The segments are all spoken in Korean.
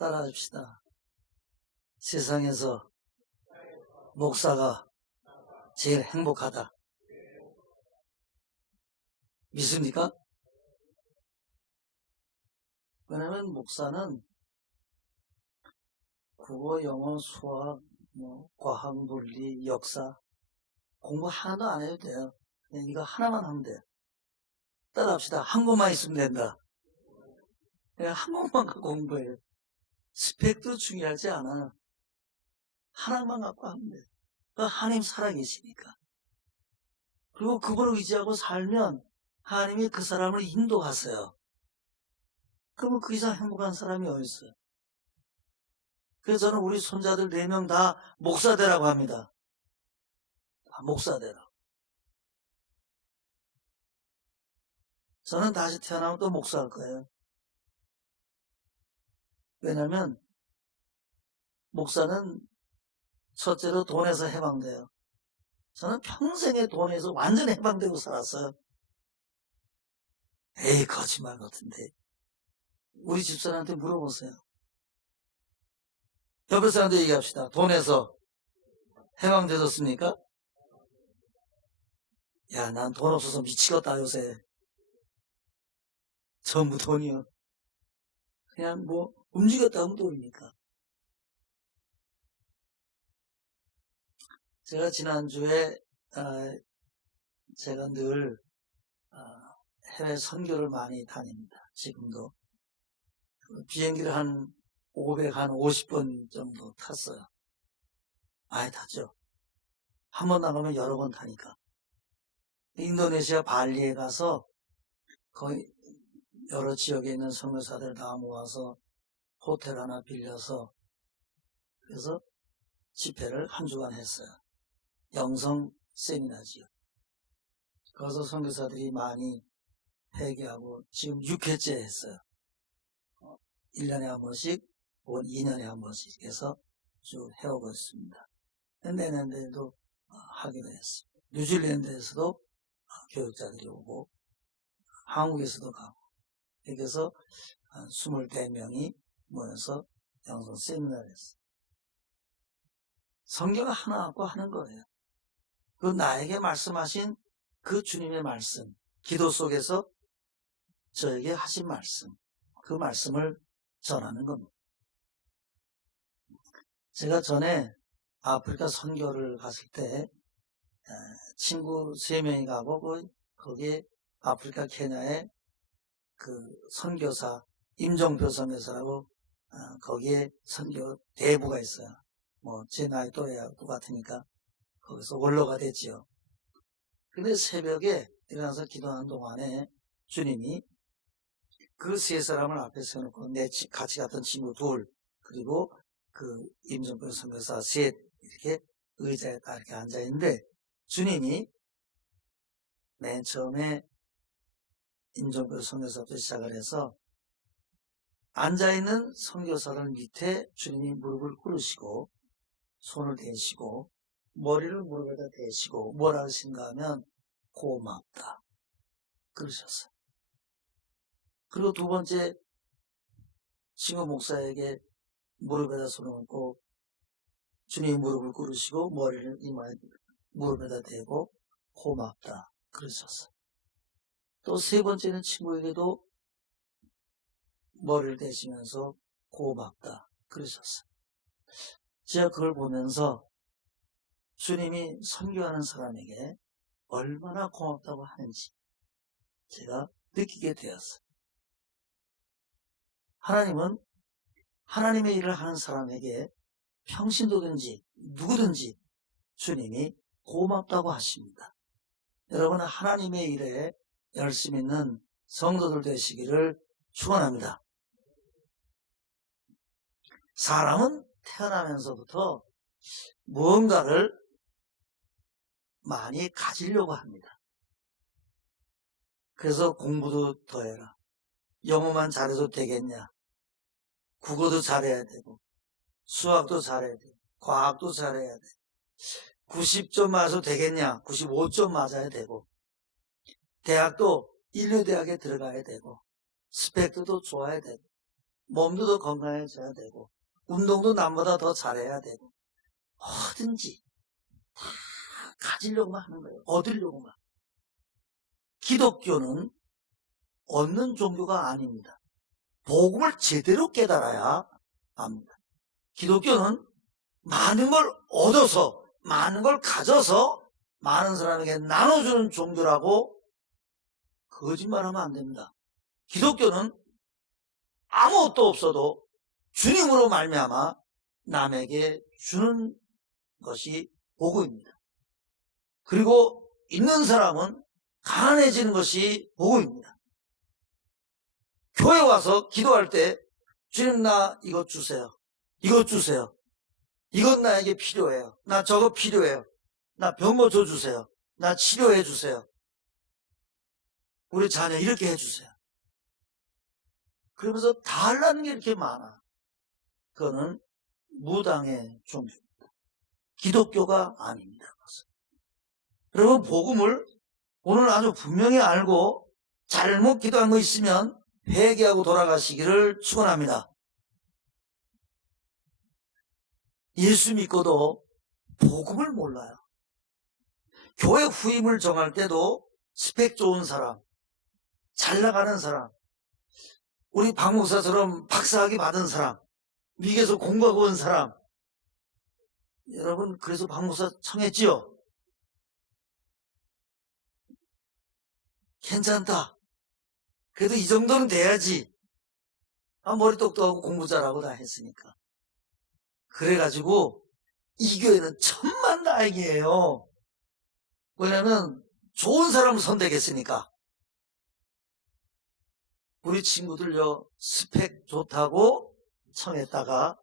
따라합시다. 세상에서 목사가 제일 행복하다. 믿습니까? 왜냐면 목사는 국어, 영어, 수학, 과학, 물리, 역사 공부 하나도 안 해도 돼요. 그냥 이거 하나만 하면 돼요. 따라합시다. 한 권만 있으면 된다. 그냥 한 권만 갖고 공부해요. 스펙도 중요하지 않아. 하나만 갖고 하면 돼요. 하나님 살아계시니까. 그리고 그분을 의지하고 살면 하나님이 그 사람을 인도하세요. 그러면 그 이상 행복한 사람이 어디 있어요? 그래서 저는 우리 손자들 4명 다 목사 되라고 합니다. 다 목사 되라고. 저는 다시 태어나면 또 목사할 거예요. 왜냐면 목사는 첫째로 돈에서 해방돼요. 저는 평생에 돈에서 완전히 해방되고 살았어요. 에이, 거짓말 같은데. 우리 집사람한테 물어보세요. 옆에 사람한테 얘기합시다. 돈에서 해방되셨습니까? 야, 난 돈 없어서 미치겠다 요새. 전부 돈이요. 그냥 움직였다 하면 돈이니까. 제가 지난주에 제가 늘 해외 선교를 많이 다닙니다. 지금도 비행기를 한 50번 정도 탔어요. 많이 탔죠. 한 번 나가면 여러 번 타니까. 인도네시아 발리에 가서 거의 여러 지역에 있는 선교사들 다 모아서 호텔 하나 빌려서 그래서 집회를 한 주간 했어요. 영성 세미나지요. 거기서 선교사들이 많이 회개하고 지금 6회째 했어요. 1년에 한 번씩 혹은 2년에 한 번씩 해서 쭉 해오고 있습니다. 내년에도 하기로 했습니다. 뉴질랜드에서도 교육자들이 오고 한국에서도 가고 이렇게 해서 한 24명이 모여서 영성 세미나를 했어요. 성경을 하나 갖고 하는 거예요. 그 나에게 말씀하신 그 주님의 말씀, 기도 속에서 저에게 하신 말씀, 그 말씀을 전하는 겁니다. 제가 전에 아프리카 선교를 갔을 때 친구 3명이 가고 거기에 아프리카 케냐에 그 선교사 임종표 선교사라고 거기에 선교 대부가 있어요. 제 나이 또래하고 똑같으니까 거기서 원로가 됐지요. 근데 새벽에 일어나서 기도하는 동안에 주님이 그 3사람을 앞에 세워놓고 같이 갔던 친구 2 그리고 그 임종표 선교사 3 이렇게 의자에 딱 이렇게 앉아있는데 주님이 맨 처음에 임종표 선교사부터 시작을 해서 앉아있는 선교사들 밑에 주님이 무릎을 꿇으시고 손을 대시고 머리를 무릎에다 대시고 뭐라 하신가 하면 고맙다 그러셨어요. 그리고 2번째 친구 목사에게 무릎에다 손을 얹고 주님이 무릎을 꿇으시고 머리를 이마에 무릎에다 대고 고맙다 그러셨어요. 또 3번째는 친구에게도 머리를 대시면서 고맙다 그러셨어요. 제가 그걸 보면서 주님이 선교하는 사람에게 얼마나 고맙다고 하는지 제가 느끼게 되었어요. 하나님은 하나님의 일을 하는 사람에게 평신도든지 누구든지 주님이 고맙다고 하십니다. 여러분 하나님의 일에 열심 있는 성도들 되시기를 축원합니다. 사람은 태어나면서부터 무언가를 많이 가지려고 합니다. 그래서 공부도 더 해라. 영어만 잘해도 되겠냐. 국어도 잘해야 되고 수학도 잘해야 되고 과학도 잘해야 돼. 90점 맞아도 되겠냐. 95점 맞아야 되고 대학도 인류대학에 들어가야 되고 스펙도 좋아야 되고 몸도 더 건강해져야 되고 운동도 남보다 더 잘해야 되고 뭐든지 다 가지려고만 하는 거예요. 얻으려고만. 기독교는 얻는 종교가 아닙니다. 복음을 제대로 깨달아야 합니다. 기독교는 많은 걸 얻어서 많은 걸 가져서 많은 사람에게 나눠주는 종교라고 거짓말하면 안 됩니다. 기독교는 아무것도 없어도 주님으로 말미암아 남에게 주는 것이 복음입니다. 그리고 있는 사람은 가난해지는 것이 복음입니다. 교회 와서 기도할 때 주님 나 이것 주세요. 이것 주세요. 이것 나에게 필요해요. 나 저거 필요해요. 나 병 고쳐주세요. 나 치료해 주세요. 우리 자녀 이렇게 해주세요. 그러면서 달라는 게 이렇게 많아. 그거는 무당의 종교입니다. 기독교가 아닙니다. 여러분 복음을 오늘 아주 분명히 알고 잘못 기도한 거 있으면 회개하고 돌아가시기를 축원합니다. 예수 믿고도 복음을 몰라요. 교회 후임을 정할 때도 스펙 좋은 사람, 잘 나가는 사람, 우리 박 목사처럼 박사학위 받은 사람, 미국에서 공부하고 온 사람, 여러분 그래서 박 목사 청했지요? 괜찮다. 그래도 이 정도는 돼야지. 머리 똑똑하고 공부 잘하고 다 했으니까. 그래가지고 이 교회는 천만다행이에요. 왜냐면 좋은 사람을 선택했으니까. 우리 친구들요 스펙 좋다고 청했다가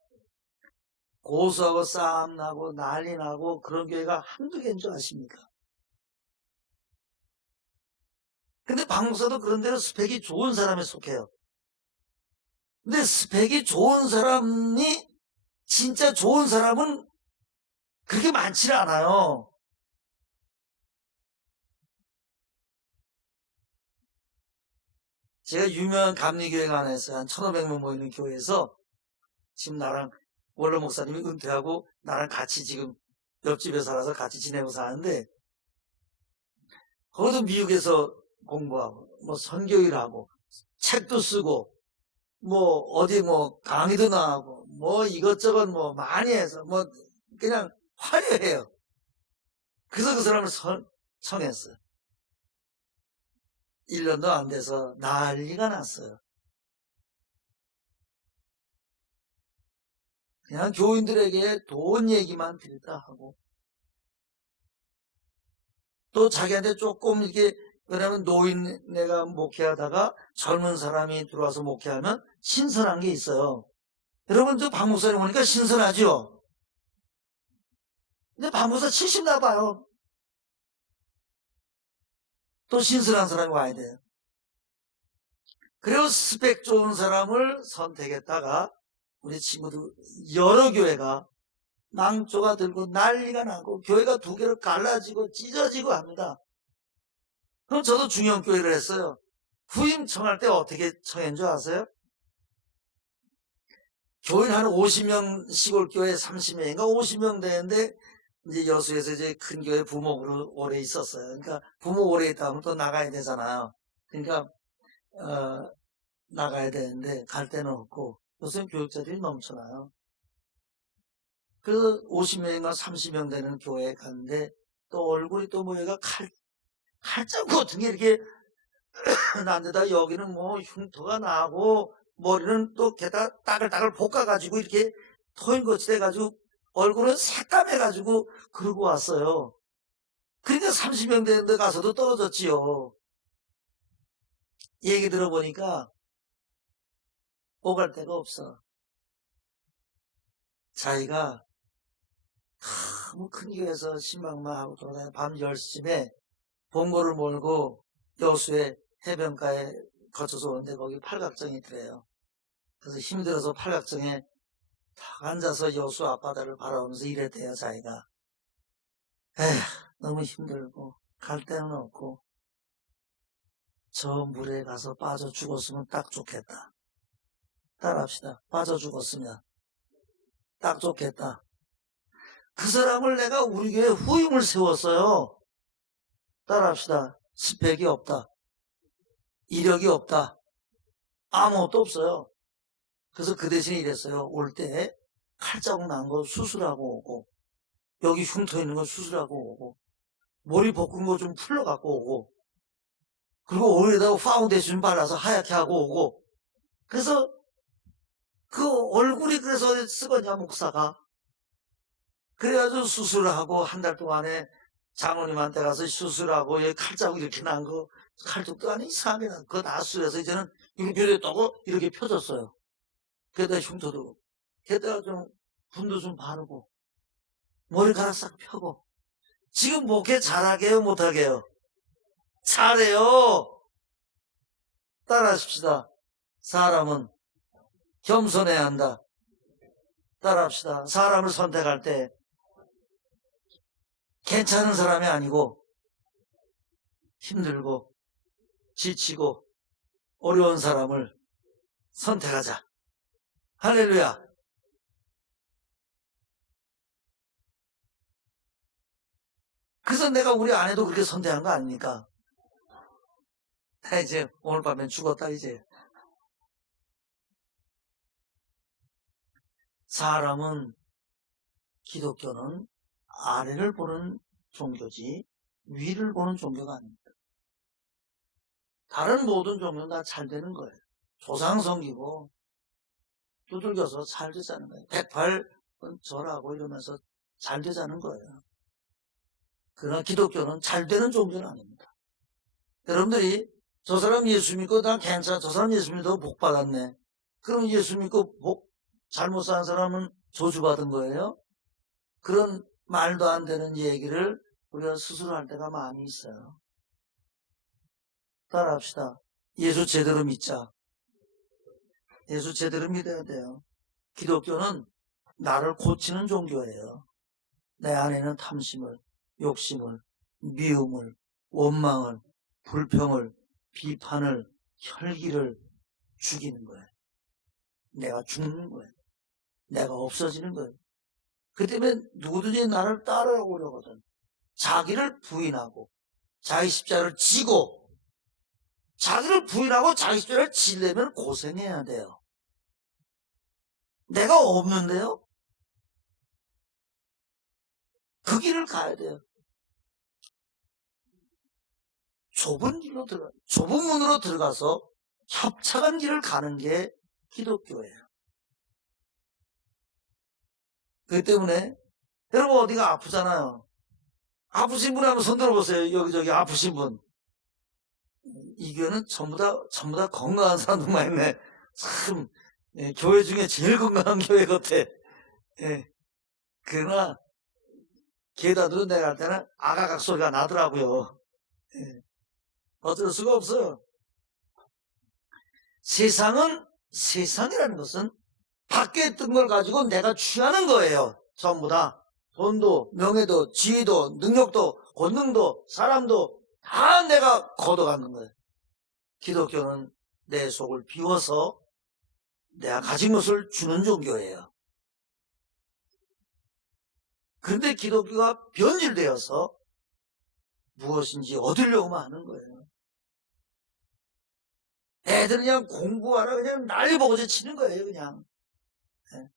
고소하고 싸움 나고 난리 나고 그런 교회가 한두 개인 줄 아십니까? 근데 박 목사도 그런 데로 스펙이 좋은 사람에 속해요. 근데 스펙이 좋은 사람이 진짜 좋은 사람은 그렇게 많지 않아요. 제가 유명한 감리교회가 하나 있어요. 한 1,500명 모이는 교회에서 지금 나랑 원로 목사님이 은퇴하고 나랑 같이 지금 옆집에 살아서 같이 지내고 사는데 거기도 미국에서 공부하고 뭐 선교일하고 책도 쓰고 뭐 어디 뭐 강의도 나가고 뭐 이것저것 뭐 많이 해서 뭐 그냥 화려해요. 그래서 그 사람을 청했어요. 1년도 안 돼서 난리가 났어요. 그냥 교인들에게 돈 얘기만 빌다 하고 또 자기한테 조금 이렇게 왜냐면 노인네가 목회하다가 젊은 사람이 들어와서 목회하면 신선한 게 있어요. 여러분 저 박 목사님 보니까 신선하죠? 근데 박 목사 70 나봐요. 또 신선한 사람이 와야 돼요. 그리고 스펙 좋은 사람을 선택했다가 우리 친구들 여러 교회가 망조가 들고 난리가 나고 교회가 두 개로 갈라지고 찢어지고 합니다. 그럼 저도 중형교회를 했어요. 후임 청할 때 어떻게 청한 줄 아세요? 교인 한 50명 시골교회 30명인가 50명 되는데 이제 여수에서 이제 큰 교회 부목으로 오래 있었어요. 그러니까 부목 오래 있다 하면 또 나가야 되잖아요. 그러니까 나가야 되는데 갈 데는 없고 요새 교육자들이 넘쳐나요. 그래서 50명인가 30명 되는 교회에 갔는데 또 얼굴이 또 뭐가 칼자국 같은 게 이렇게 난데다 여기는 뭐 흉터가 나고 머리는 또 게다가 따글따글 볶아가지고 이렇게 토인같이 돼가지고 얼굴은 새까매가지고 그러고 왔어요. 그러니까 30명 되는 데 가서도 떨어졌지요. 얘기 들어보니까 오갈 데가 없어. 자기가 너무 큰 교회에서 신방만 하고 돌아다니는 밤 10시쯤에 봉고를 몰고 여수의 해변가에 거쳐서 오는데 거기 팔각정이 있더래요. 그래서 힘들어서 팔각정에 탁 앉아서 여수 앞바다를 바라보면서 이랬대요. 자기가 에휴 너무 힘들고 갈 데는 없고 저 물에 가서 빠져 죽었으면 딱 좋겠다. 따라합시다. 빠져 죽었으면 딱 좋겠다. 그 사람을 내가 우리 교회 후임을 세웠어요. 따라합시다. 스펙이 없다. 이력이 없다. 아무것도 없어요. 그래서 그 대신에 이랬어요. 올 때 칼자국 난 거 수술하고 오고, 여기 흉터 있는 거 수술하고 오고, 머리 볶은 거 좀 풀러갖고 오고, 그리고 얼굴에다가 파운데이션 발라서 하얗게 하고 오고. 그래서 그 얼굴이 그래서 쓰거냐, 목사가. 그래가지고 수술을 하고 한 달 동안에 장모님한테 가서 수술하고 칼자국 이렇게 난 거, 칼자국도 아니 이상하게 난 그거 다 수술해서 이제는 이렇게 됐다고 이렇게 펴졌어요. 게다가 흉터도, 게다가 좀 분도 좀 바르고, 머리카락 싹 펴고. 지금 목회 잘하게 해요, 못하게 해요? 잘해요. 따라하십시다. 사람은 겸손해야 한다. 따라합시다. 사람을 선택할 때 괜찮은 사람이 아니고 힘들고 지치고 어려운 사람을 선택하자. 할렐루야. 그래서 내가 우리 아내도 그렇게 선택한 거 아닙니까? 나 이제 오늘 밤엔 죽었다 이제. 사람은, 기독교는 아래를 보는 종교지 위를 보는 종교가 아닙니다. 다른 모든 종교는 다 잘 되는 거예요. 조상 섬기고 두들겨서 잘 되자는 거예요. 108번 절하고 이러면서 잘 되자는 거예요. 그러나 기독교는 잘 되는 종교는 아닙니다. 여러분들이 저 사람 예수 믿고 나 괜찮아, 저 사람 예수 믿고 복 받았네. 그럼 예수 믿고 복 잘못 산 사람은 저주받은 거예요? 그런 말도 안 되는 얘기를 우리가 스스로 할 때가 많이 있어요. 따라합시다. 예수 제대로 믿자. 예수 제대로 믿어야 돼요. 기독교는 나를 고치는 종교예요. 내 안에는 탐심을, 욕심을, 미움을, 원망을, 불평을, 비판을, 혈기를 죽이는 거예요. 내가 죽는 거예요. 내가 없어지는 거예요. 그 때문에 누구든지 나를 따라오려거든. 자기를 부인하고 자기 십자가를 지고, 자기를 부인하고 자기 십자가를 지려면 고생해야 돼요. 내가 없는데요? 그 길을 가야 돼요. 좁은 문으로 들어가서 협착한 길을 가는 게 기독교예요. 그렇기 때문에 여러분 어디가 아프잖아요. 아프신 분 한번 손 들어보세요. 여기저기 아프신 분. 이 교회는 전부 다 건강한 사람들만 있네. 참, 교회 중에 제일 건강한 교회 같아. 예. 그러나 계단으로 내려갈 때는 아가각 소리가 나더라고요. 예. 어쩔 수가 없어요. 세상이라는 것은 밖에 있던 걸 가지고 내가 취하는 거예요. 전부 다. 돈도, 명예도, 지위도, 능력도, 권능도, 사람도 다 내가 걷어가는 거예요. 기독교는 내 속을 비워서 내가 가진 것을 주는 종교예요. 그런데 기독교가 변질되어서 무엇인지 얻으려고만 하는 거예요. 애들은 그냥 공부하라 그냥 난리 보고서 치는 거예요, 그냥. 네.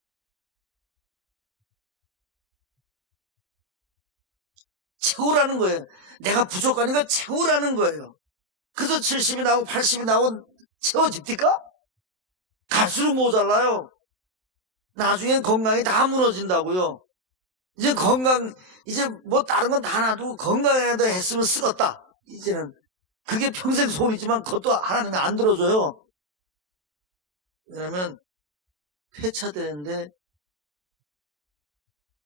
채우라는 거예요. 내가 부족하니까 채우라는 거예요. 그래서 70이 나오고 80이 나오고 채워집니까? 갈수록 모자라요. 나중엔 건강이 다 무너진다고요. 이제 뭐 다른 건 다 놔두고 건강에도 했으면 쓰겠다. 이제는 그게 평생 소리지만 그것도 하나님이 안 들어줘요. 왜냐면 폐차되는데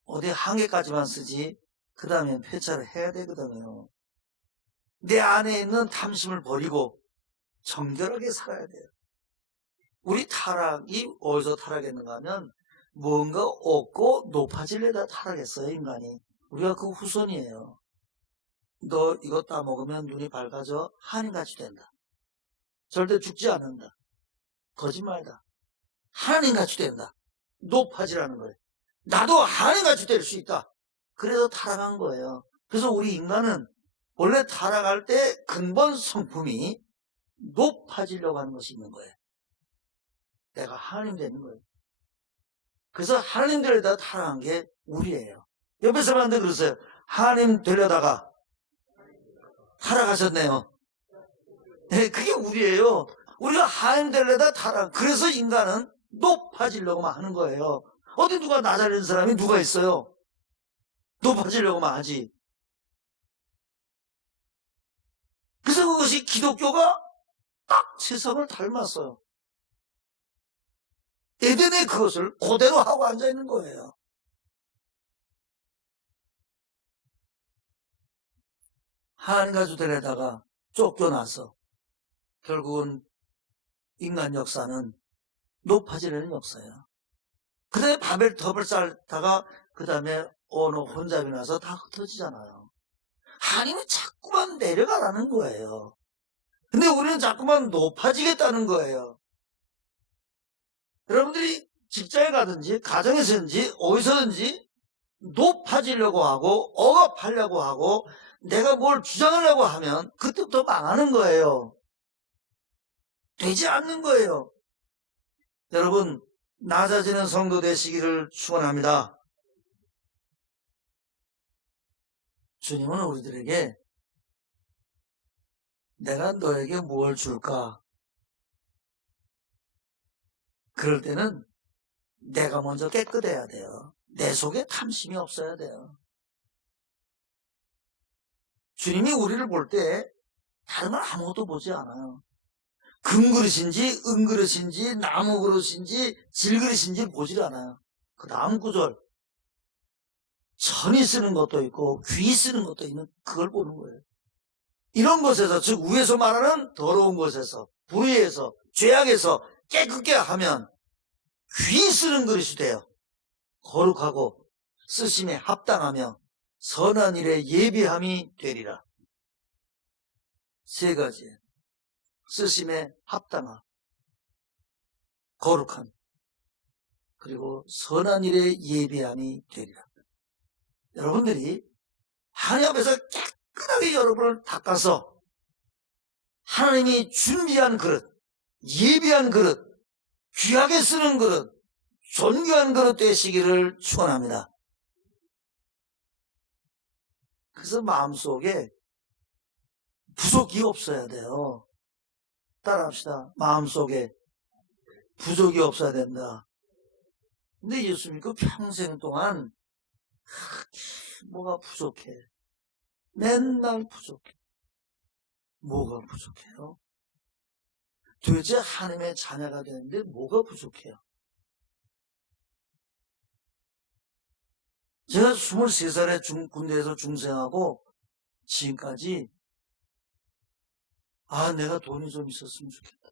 어디 한 개까지만 쓰지 그 다음엔 폐차를 해야 되거든요. 내 안에 있는 탐심을 버리고 정결하게 살아야 돼요. 우리 타락이 어디서 타락했는가 하면 뭔가 얻고 높아지려다 타락했어요, 인간이. 우리가 그 후손이에요. 너 이거 따먹으면 눈이 밝아져 한인같이 된다. 절대 죽지 않는다. 거짓말이다. 하나님같이 된다. 높아지라는 거예요. 나도 하나님같이 될 수 있다. 그래서 타락한 거예요. 그래서 우리 인간은 원래 타락할 때 근본 성품이 높아지려고 하는 것이 있는 거예요. 내가 하나님 되는 거예요. 그래서 하나님 되려다가 타락한 게 우리예요. 옆에 사람한테 그러세요. 하나님 되려다가 타락하셨네요. 네, 그게 우리예요. 우리가 하나님 되려다 타락. 그래서 인간은 높아지려고만 하는 거예요. 어디 누가 낮아지는 사람이 누가 있어요? 높아지려고만 하지. 그래서 그것이 기독교가 딱 세상을 닮았어요. 에덴의 그것을 그대로 하고 앉아있는 거예요. 하나님과 주되려다가 쫓겨나서 결국은 인간 역사는 높아지려는 역사예요. 그 다음에 바벨탑을 쌓다가 그 다음에 어느 혼잡이 나서 다 흩어지잖아요. 하나님이 자꾸만 내려가라는 거예요. 근데 우리는 자꾸만 높아지겠다는 거예요. 여러분들이 직장에 가든지 가정에서든지 어디서든지 높아지려고 하고 억압하려고 하고 내가 뭘 주장하려고 하면 그때부터 망하는 거예요. 되지 않는 거예요. 여러분, 낮아지는 성도 되시기를 축원합니다. 주님은 우리들에게 내가 너에게 무엇을 줄까? 그럴 때는 내가 먼저 깨끗해야 돼요. 내 속에 탐심이 없어야 돼요. 주님이 우리를 볼 때 다른 걸 아무것도 보지 않아요. 금그릇인지 은그릇인지 나무그릇인지 질그릇인지 보질 않아요. 그 다음 구절, 천이 쓰는 것도 있고 귀 쓰는 것도 있는 그걸 보는 거예요. 이런 것에서, 즉 위에서 말하는 더러운 것에서, 불의에서, 죄악에서 깨끗게 하면 귀 쓰는 그릇이 돼요. 거룩하고 쓰심에 합당하며 선한 일에 예비함이 되리라. 세 가지. 쓰심에 합당함, 거룩함, 그리고 선한 일에 예비함이 되리라. 여러분들이 하나님 앞에서 깨끗하게 여러분을 닦아서 하나님이 준비한 그릇, 예비한 그릇, 귀하게 쓰는 그릇, 존귀한 그릇 되시기를 축원합니다. 그래서 마음속에 부족이 없어야 돼요. 따라합시다. 마음속에 부족이 없어야 된다. 근데 예수 믿고 평생 동안 뭐가 부족해? 맨날 부족해. 뭐가 부족해요? 도대체 하나님의 자녀가 되는데 뭐가 부족해요? 제가 23살에 군대에서 중생하고 지금까지 내가 돈이 좀 있었으면 좋겠다.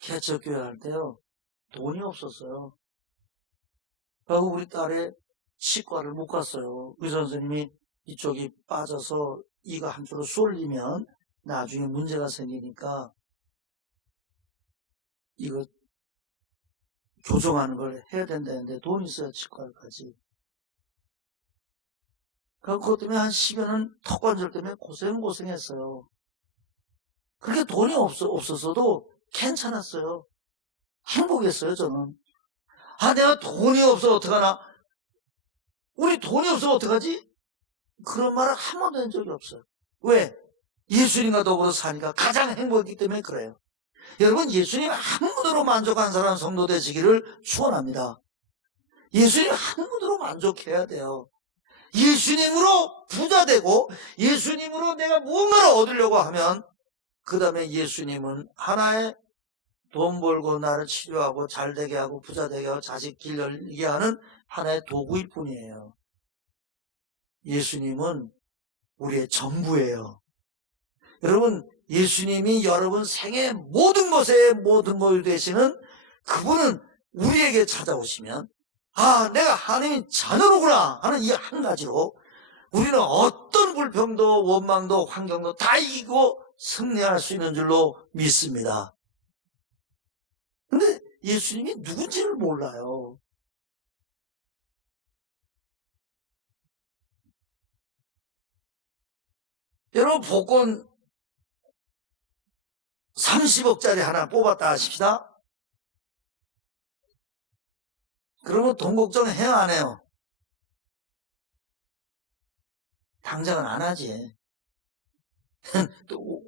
개척교회 할 때요, 돈이 없었어요. 그리고 우리 딸의 치과를 못 갔어요. 의사 선생님이 이쪽이 빠져서 이가 한쪽으로 쏠리면 나중에 문제가 생기니까 이거 교정하는 걸 해야 된다는데 돈이 있어야 치과까지. 그것 때문에 한 10여 년 턱관절 때문에 고생했어요. 그렇게 돈이 없었어도 괜찮았어요. 행복했어요, 저는. 내가 돈이 없어 어떡하나? 우리 돈이 없으면 어떡하지? 그런 말을 한 번도 한 적이 없어요. 왜? 예수님과 더불어 사니까 가장 행복했기 때문에 그래요. 여러분, 예수님 한 분으로 만족한 사람 성도 되시기를 축원합니다. 예수님 한 분으로 만족해야 돼요. 예수님으로 부자 되고 예수님으로 내가 무언가를 얻으려고 하면 그 다음에 예수님은 하나의 돈 벌고 나를 치료하고 잘되게 하고 부자 되게 하고 자식 길 열리게 하는 하나의 도구일 뿐이에요. 예수님은 우리의 전부예요. 여러분, 예수님이 여러분 생의 모든 것에 모든 것이 되시는 그분은 우리에게 찾아오시면 내가 하나님의 자녀로구나 하는 이 한 가지로 우리는 어떤 불평도 원망도 환경도 다 이기고 승리할 수 있는 줄로 믿습니다. 근데 예수님이 누군지를 몰라요. 여러분, 복권 30억짜리 하나 뽑았다 하십시다. 그러면 돈 걱정해요, 안 해요? 당장은 안 하지. 또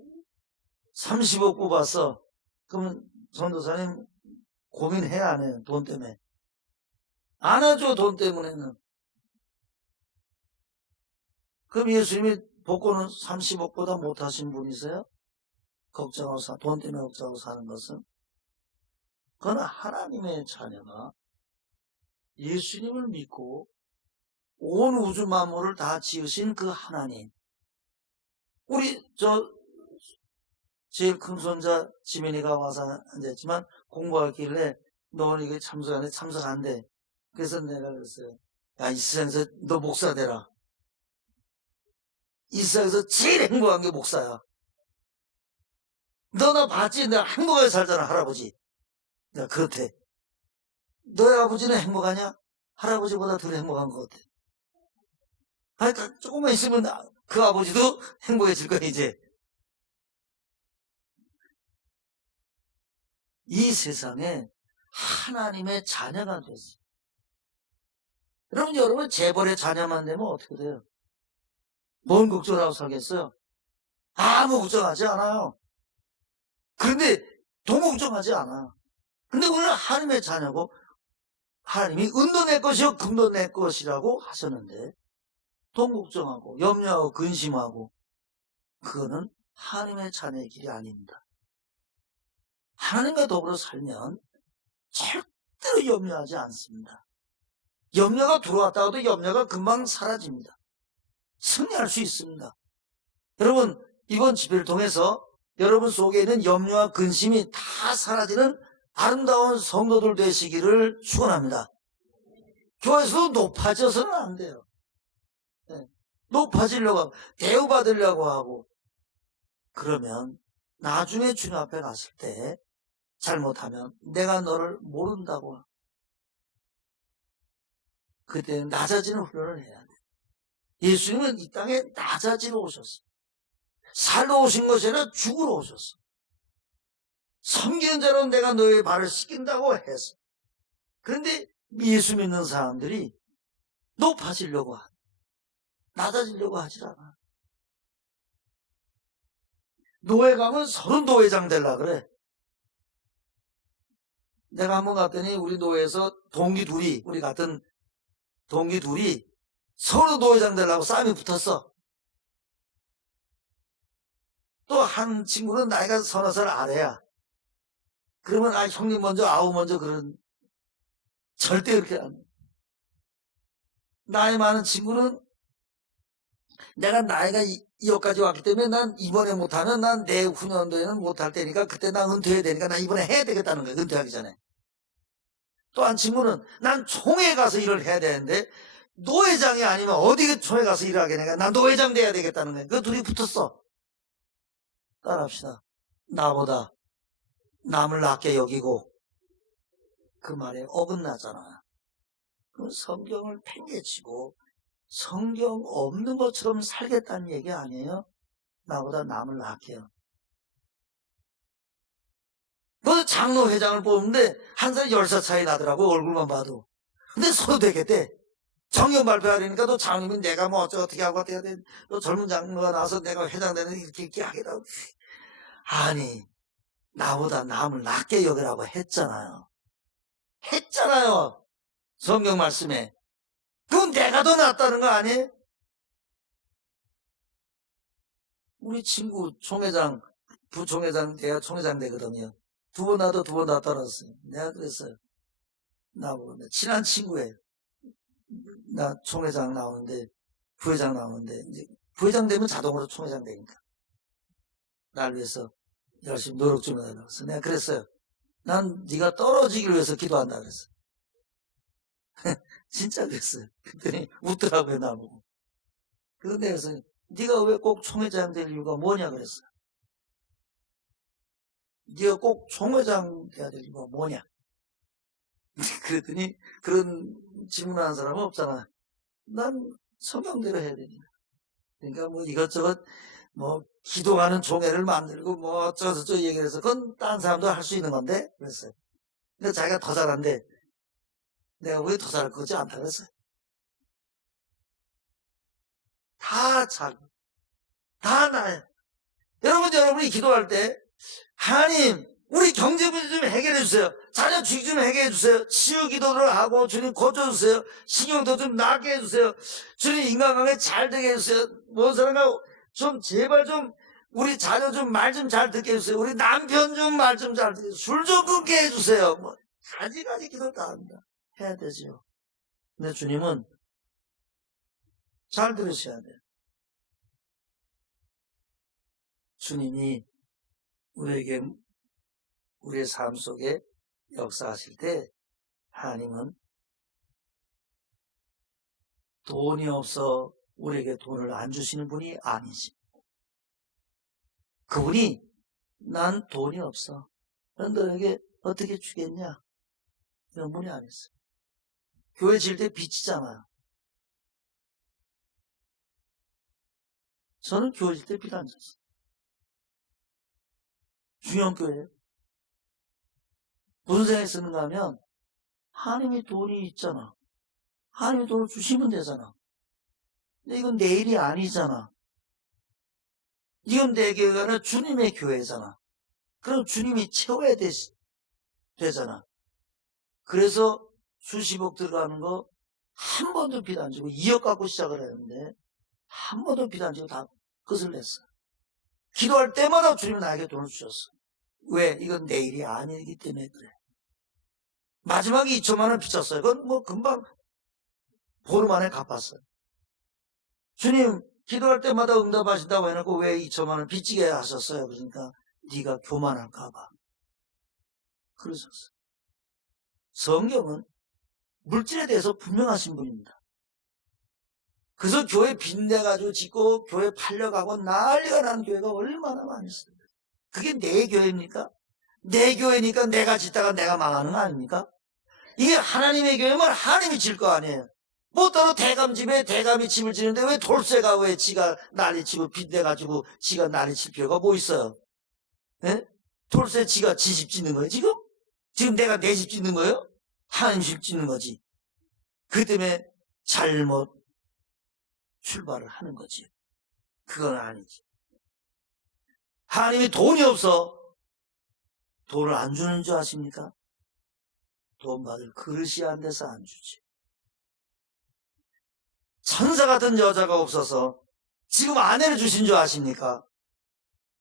30억 뽑았어. 그러면 전도사님 고민해야 안 해요, 돈 때문에? 안 하죠, 돈 때문에는. 그럼 예수님이 복권은 30억보다 못하신 분이세요? 걱정하고 돈 때문에 걱정하고 사는 것은? 그건 하나님의 자녀가 예수님을 믿고 온 우주 만물을 다 지으신 그 하나님. 우리 제일 큰 손자 지민이가 와서 앉았지만 공부하길래 너 이게 참석한대. 그래서 내가 그랬어요. 야, 이 세상에서 너 목사 되라. 이 세상에서 제일 행복한 게 목사야. 너 나 봤지? 내가 행복하게 살잖아, 할아버지. 내가 그렇대. 너의 아버지는 행복하냐? 할아버지보다 덜 행복한 것 같아. 그러니까 조금만 있으면 그 아버지도 행복해질 거야, 이제. 이 세상에 하나님의 자녀가 됐어요. 여러분 재벌의 자녀만 되면 어떻게 돼요? 뭔 걱정을 하고 살겠어요? 아무 걱정하지 않아요. 그런데 돈 걱정하지 않아. 근데 오늘 하나님의 자녀고 하나님이 은도 내 것이요 금도 내 것이라고 하셨는데 돈 걱정하고 염려하고 근심하고 그거는 하나님의 자녀의 길이 아닙니다. 하나님과 더불어 살면 절대로 염려하지 않습니다. 염려가 들어왔다가도 염려가 금방 사라집니다. 승리할 수 있습니다. 여러분, 이번 집회를 통해서 여러분 속에 있는 염려와 근심이 다 사라지는 아름다운 성도들 되시기를 축원합니다. 교회에서 높아져서는 안 돼요. 네. 높아지려고 하고 대우받으려고 하고 그러면 나중에 주님 앞에 갔을 때 잘못하면 내가 너를 모른다고 그때는 낮아지는 훈련을 해야 돼. 예수님은 이 땅에 낮아지러 오셨어. 살러 오신 것이 아니라 죽으러 오셨어. 섬기는 자로 내가 너의 발을 씻긴다고 했어. 그런데 예수 믿는 사람들이 높아지려고 하고 낮아지려고 하질 않아. 노예 가면 서로 노예장 되려고 그래. 내가 한번 갔더니 우리 노예에서 우리 같은 동기 둘이 서로 노예장 되려고 싸움이 붙었어. 또 한 친구는 나이가 30살 아래야. 그러면 형님 먼저 아우 먼저 그런 절대 그렇게 안 해. 나이 많은 친구는 내가 나이가 여기까지 왔기 때문에 난 이번에 못하면 난 내후년도에는 못할 테니까 그때 난 은퇴해야 되니까 난 이번에 해야 되겠다는 거야. 은퇴하기 전에. 또 한 친구는 난 총회 가서 일을 해야 되는데 노회장이 아니면 어디 총회 가서 일을 하겠냐. 난 노회장 돼야 되겠다는 거야. 그 둘이 붙었어. 따라합시다. 나보다 남을 낮게 여기고 그 말에 어긋나잖아. 그럼 성경을 팽개치고 성경 없는 것처럼 살겠다는 얘기 아니에요? 나보다 남을 낮게요. 너 장로 회장을 뽑는데 한 살 10살 차이 나더라고 얼굴만 봐도. 근데 서로 되겠대. 정경 발표하려니까 너 장로면 내가 뭐 어떻게 하고 어떻게 해야 돼. 너 젊은 장로가 나와서 내가 회장 되는 이렇게 하겠다고. 아니 나보다 남을 낮게 여기라고 했잖아요. 성경 말씀에. 그건 내가 더 낫다는 거 아니에요? 우리 친구 총회장, 부총회장 돼야 총회장 되거든요. 두 번 나도 두 번 다 떨어졌어요. 내가 그랬어요. 나보고 친한 친구예요. 나 총회장 나오는데 부회장 나오는데 이제 부회장 되면 자동으로 총회장 되니까 날 위해서 열심히 노력 좀 해달라고 해서 내가 그랬어요. 난 네가 떨어지기를 위해서 기도한다 그랬어. 진짜 그랬어요. 그랬더니 웃더라고요 나보고. 그런데 그래서 네가 왜 꼭 총회장 될 이유가 뭐냐 그랬어요. 네가 꼭 총회장 돼야 될 이유가 뭐냐? 그랬더니 그런 질문하는 사람은 없잖아. 난 성경대로 해야 되니까. 그러니까 뭐 이것저것 뭐 기도하는 종회를 만들고 뭐 어쩌고저쩌고 얘기를 해서 그건 딴 사람도 할 수 있는 건데 그랬어요. 근데 자기가 더 잘한대. 내가 왜 더 잘할 거지 않다 그랬어요. 다 나아요. 여러분이 기도할 때 하나님 우리 경제 문제 좀 해결해 주세요. 자녀 주기 좀 해결해 주세요. 치유 기도를 하고 주님 고쳐주세요. 신경도 좀 낫게 해주세요. 주님 인간관계 잘 되게 해주세요. 뭔 사람과 좀 제발 좀 우리 자녀 좀 말 좀 잘 듣게 해주세요. 우리 남편 좀 말 좀 잘 듣게 해주세요. 술 좀 끊게 해주세요. 뭐 가지가지 기도 다 합니다. 해야 되죠. 근데 주님은 잘 들으셔야 돼요. 주님이 우리에게 우리의 삶 속에 역사하실 때 하나님은 돈이 없어 우리에게 돈을 안 주시는 분이 아니지. 그분이 난 돈이 없어. 너에게 어떻게 주겠냐? 이런 분이 아니었어요. 교회 질 때 빚이잖아요. 저는 교회 질 때 빚 안 졌어요. 중요한 교회예요. 무슨 생각이 쓰는가 하면 하나님이 돈이 있잖아. 하나님이 돈을 주시면 되잖아. 근데 이건 내 일이 아니잖아. 이건 내 교회가 아니라 주님의 교회잖아. 그럼 주님이 채워야 되잖아. 그래서 수십억 들어가는 거 한 번도 빚 안 지고 2억 갖고 시작을 했는데 한 번도 빚 안 지고 다 끝을 냈어. 기도할 때마다 주님은 나에게 돈을 주셨어. 왜? 이건 내 일이 아니기 때문에 그래. 마지막에 2천만 원 빚졌어요. 그건 뭐 금방 보름 안에 갚았어요. 주님 기도할 때마다 응답하신다고 해놓고 왜 2천만 원 빚지게 하셨어요? 그러니까 네가 교만할까 봐 그러셨어요. 성경은 물질에 대해서 분명하신 분입니다. 그래서 교회 빚내가지고 짓고 교회 팔려가고 난리가 나는 교회가 얼마나 많이 있어요. 그게 내 교회입니까? 내 교회니까 내가 짓다가 내가 망하는 거 아닙니까? 이게 하나님의 교회면 하나님이 질 거 아니에요. 뭐 따로 대감집에 대감이 집을 지는데 왜 돌쇠가 왜 지가 난리치고 빚내가지고 지가 난리칠 필요가 뭐 있어요? 예? 돌쇠 지가 지 집 짓는 거예요 지금? 지금 내가 내 집 짓는 거예요? 하나님 집 짓는 거지. 그 때문에 잘못 출발을 하는 거지. 그건 아니지. 하나님이 돈이 없어 돈을 안 주는 줄 아십니까? 돈 받을 그릇이 안 돼서 안 주지. 천사 같은 여자가 없어서 지금 아내를 주신 줄 아십니까?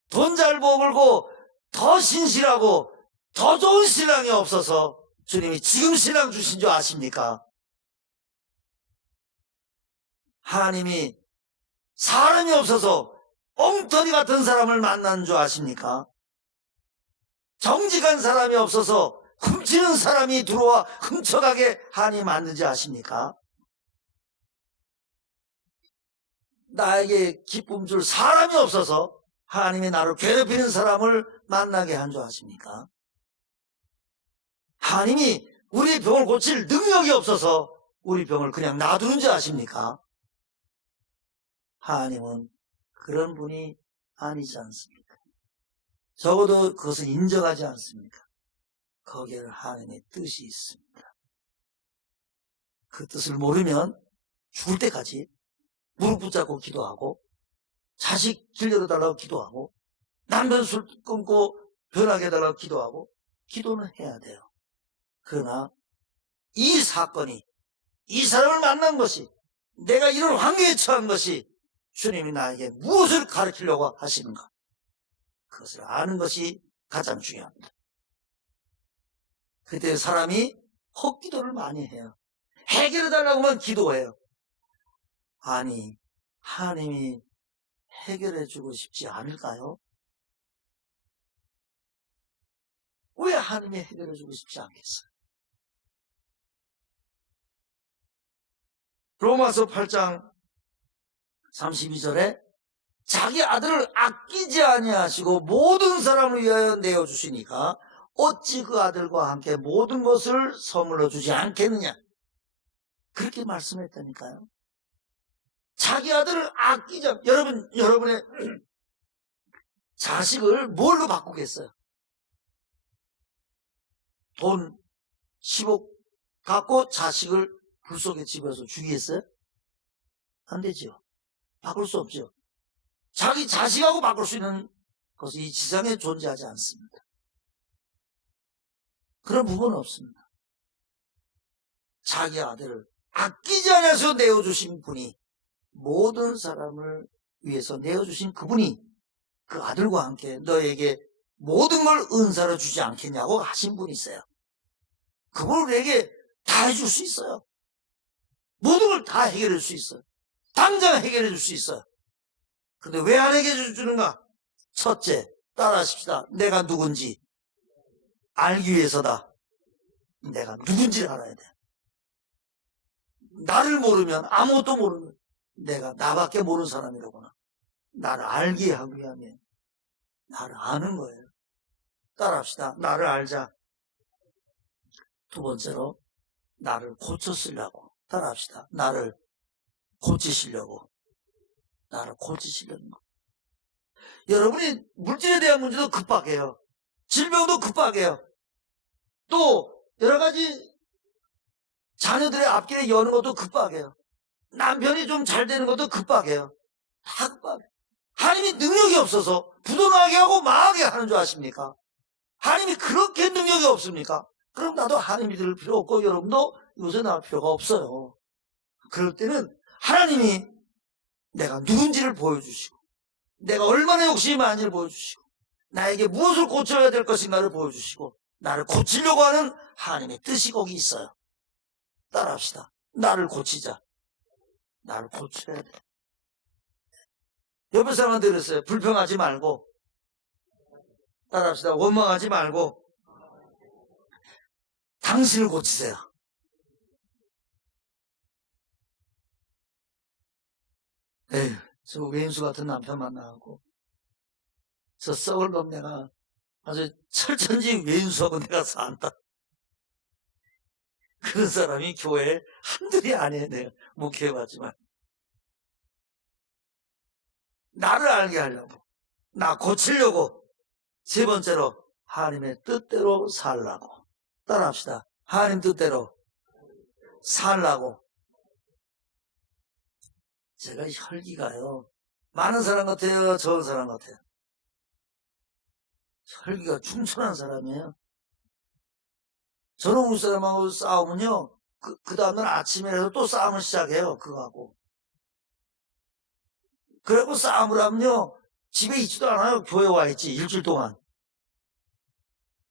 돈 잘 벌고 더 신실하고 더 좋은 신랑이 없어서 주님이 지금 신랑 주신 줄 아십니까? 하나님이 사람이 없어서 엉터리 같은 사람을 만난 줄 아십니까? 정직한 사람이 없어서 훔치는 사람이 들어와 훔쳐가게 하나님 만든지 아십니까? 나에게 기쁨 줄 사람이 없어서 하나님이 나를 괴롭히는 사람을 만나게 한 줄 아십니까? 하나님이 우리 병을 고칠 능력이 없어서 우리 병을 그냥 놔두는 줄 아십니까? 하나님은 그런 분이 아니지 않습니까? 적어도 그것을 인정하지 않습니까? 거기에는 하나님의 뜻이 있습니다. 그 뜻을 모르면 죽을 때까지 무릎 붙잡고 기도하고 자식 길려달라고 기도하고 남편 술 끊고 변하게 해달라고 기도하고 기도는 해야 돼요. 그러나 이 사건이 이 사람을 만난 것이 내가 이런 환경에 처한 것이 주님이 나에게 무엇을 가르치려고 하시는가 그것을 아는 것이 가장 중요합니다. 그때 사람이 헛기도를 많이 해요. 해결해달라고 하면 기도해요. 아니 하나님이 해결해주고 싶지 않을까요? 왜 하나님이 해결해주고 싶지 않겠어요? 로마서 8장 32절에 자기 아들을 아끼지 아니하시고 모든 사람을 위하여 내어주시니까 어찌 그 아들과 함께 모든 것을 선물로 주지 않겠느냐. 그렇게 말씀했다니까요. 자기 아들을 아끼자. 여러분의 자식을 뭘로 바꾸겠어요? 돈 10억 갖고 자식을 불 속에 집어서 죽이겠어요? 안 되죠. 바꿀 수 없죠. 자기 자식하고 바꿀 수 있는 것이 이 지상에 존재하지 않습니다. 그런 부분은 없습니다. 자기 아들을 아끼지 않아서 내어주신 분이, 모든 사람을 위해서 내어주신 그분이 그 아들과 함께 너에게 모든 걸 은사로 주지 않겠냐고 하신 분이 있어요. 그분을 우리에게 다 해줄 수 있어요. 모든 걸 다 해결해 줄 수 있어요. 당장 해결해 줄 수 있어요. 근데 왜 안 해결해 주는가? 첫째, 따라하십시다. 내가 누군지 알기 위해서다. 내가 누군지를 알아야 돼. 나를 모르면, 아무것도 모르면 내가 나밖에 모르는 사람이라구나. 나를 알게 하기 위하면 나를 아는 거예요. 따라합시다. 나를 알자. 두 번째로, 나를 고쳐 쓰려고. 따라합시다. 나를 고치시려고. 나를 고치시려는 거. 여러분이 물질에 대한 문제도 급박해요. 질병도 급박해요. 또 여러 가지 자녀들의 앞길에 여는 것도 급박해요. 남편이 좀 잘 되는 것도 급박해요. 다 급박해요. 하나님이 능력이 없어서 부도나게 하고 망하게 하는 줄 아십니까? 하나님이 그렇게 능력이 없습니까? 그럼 나도 하나님이 될 필요 없고 여러분도 요새 나올 필요가 없어요. 그럴 때는 하나님이 내가 누군지를 보여주시고, 내가 얼마나 욕심이 많은지를 보여주시고, 나에게 무엇을 고쳐야 될 것인가를 보여주시고, 나를 고치려고 하는 하나님의 뜻이 거기 있어요. 따라합시다. 나를 고치자. 나를 고쳐야 돼. 옆에 사람한테 그랬어요. 불평하지 말고. 따라합시다. 원망하지 말고 당신을 고치세요. 에휴, 저 왼수 같은 남편 만나고 저 썩을 놈 내가 아주 철천지 왼수하고 내가 산다. 그런 사람이 교회에 한둘이 아니에요. 내가 목회해봤지만. 나를 알게 하려고, 나 고치려고. 세 번째로, 하나님의 뜻대로 살라고. 따라합시다. 하나님 뜻대로 살라고. 제가 혈기가요, 많은 사람 같아요, 적은 사람 같아요? 혈기가 충천한 사람이에요. 저는 우리 사람하고 싸우면요, 그 다음날 아침에라도 또 싸움을 시작해요. 그거하고. 그리고 싸움을 하면요, 집에 있지도 않아요. 교회 와 있지, 일주일 동안.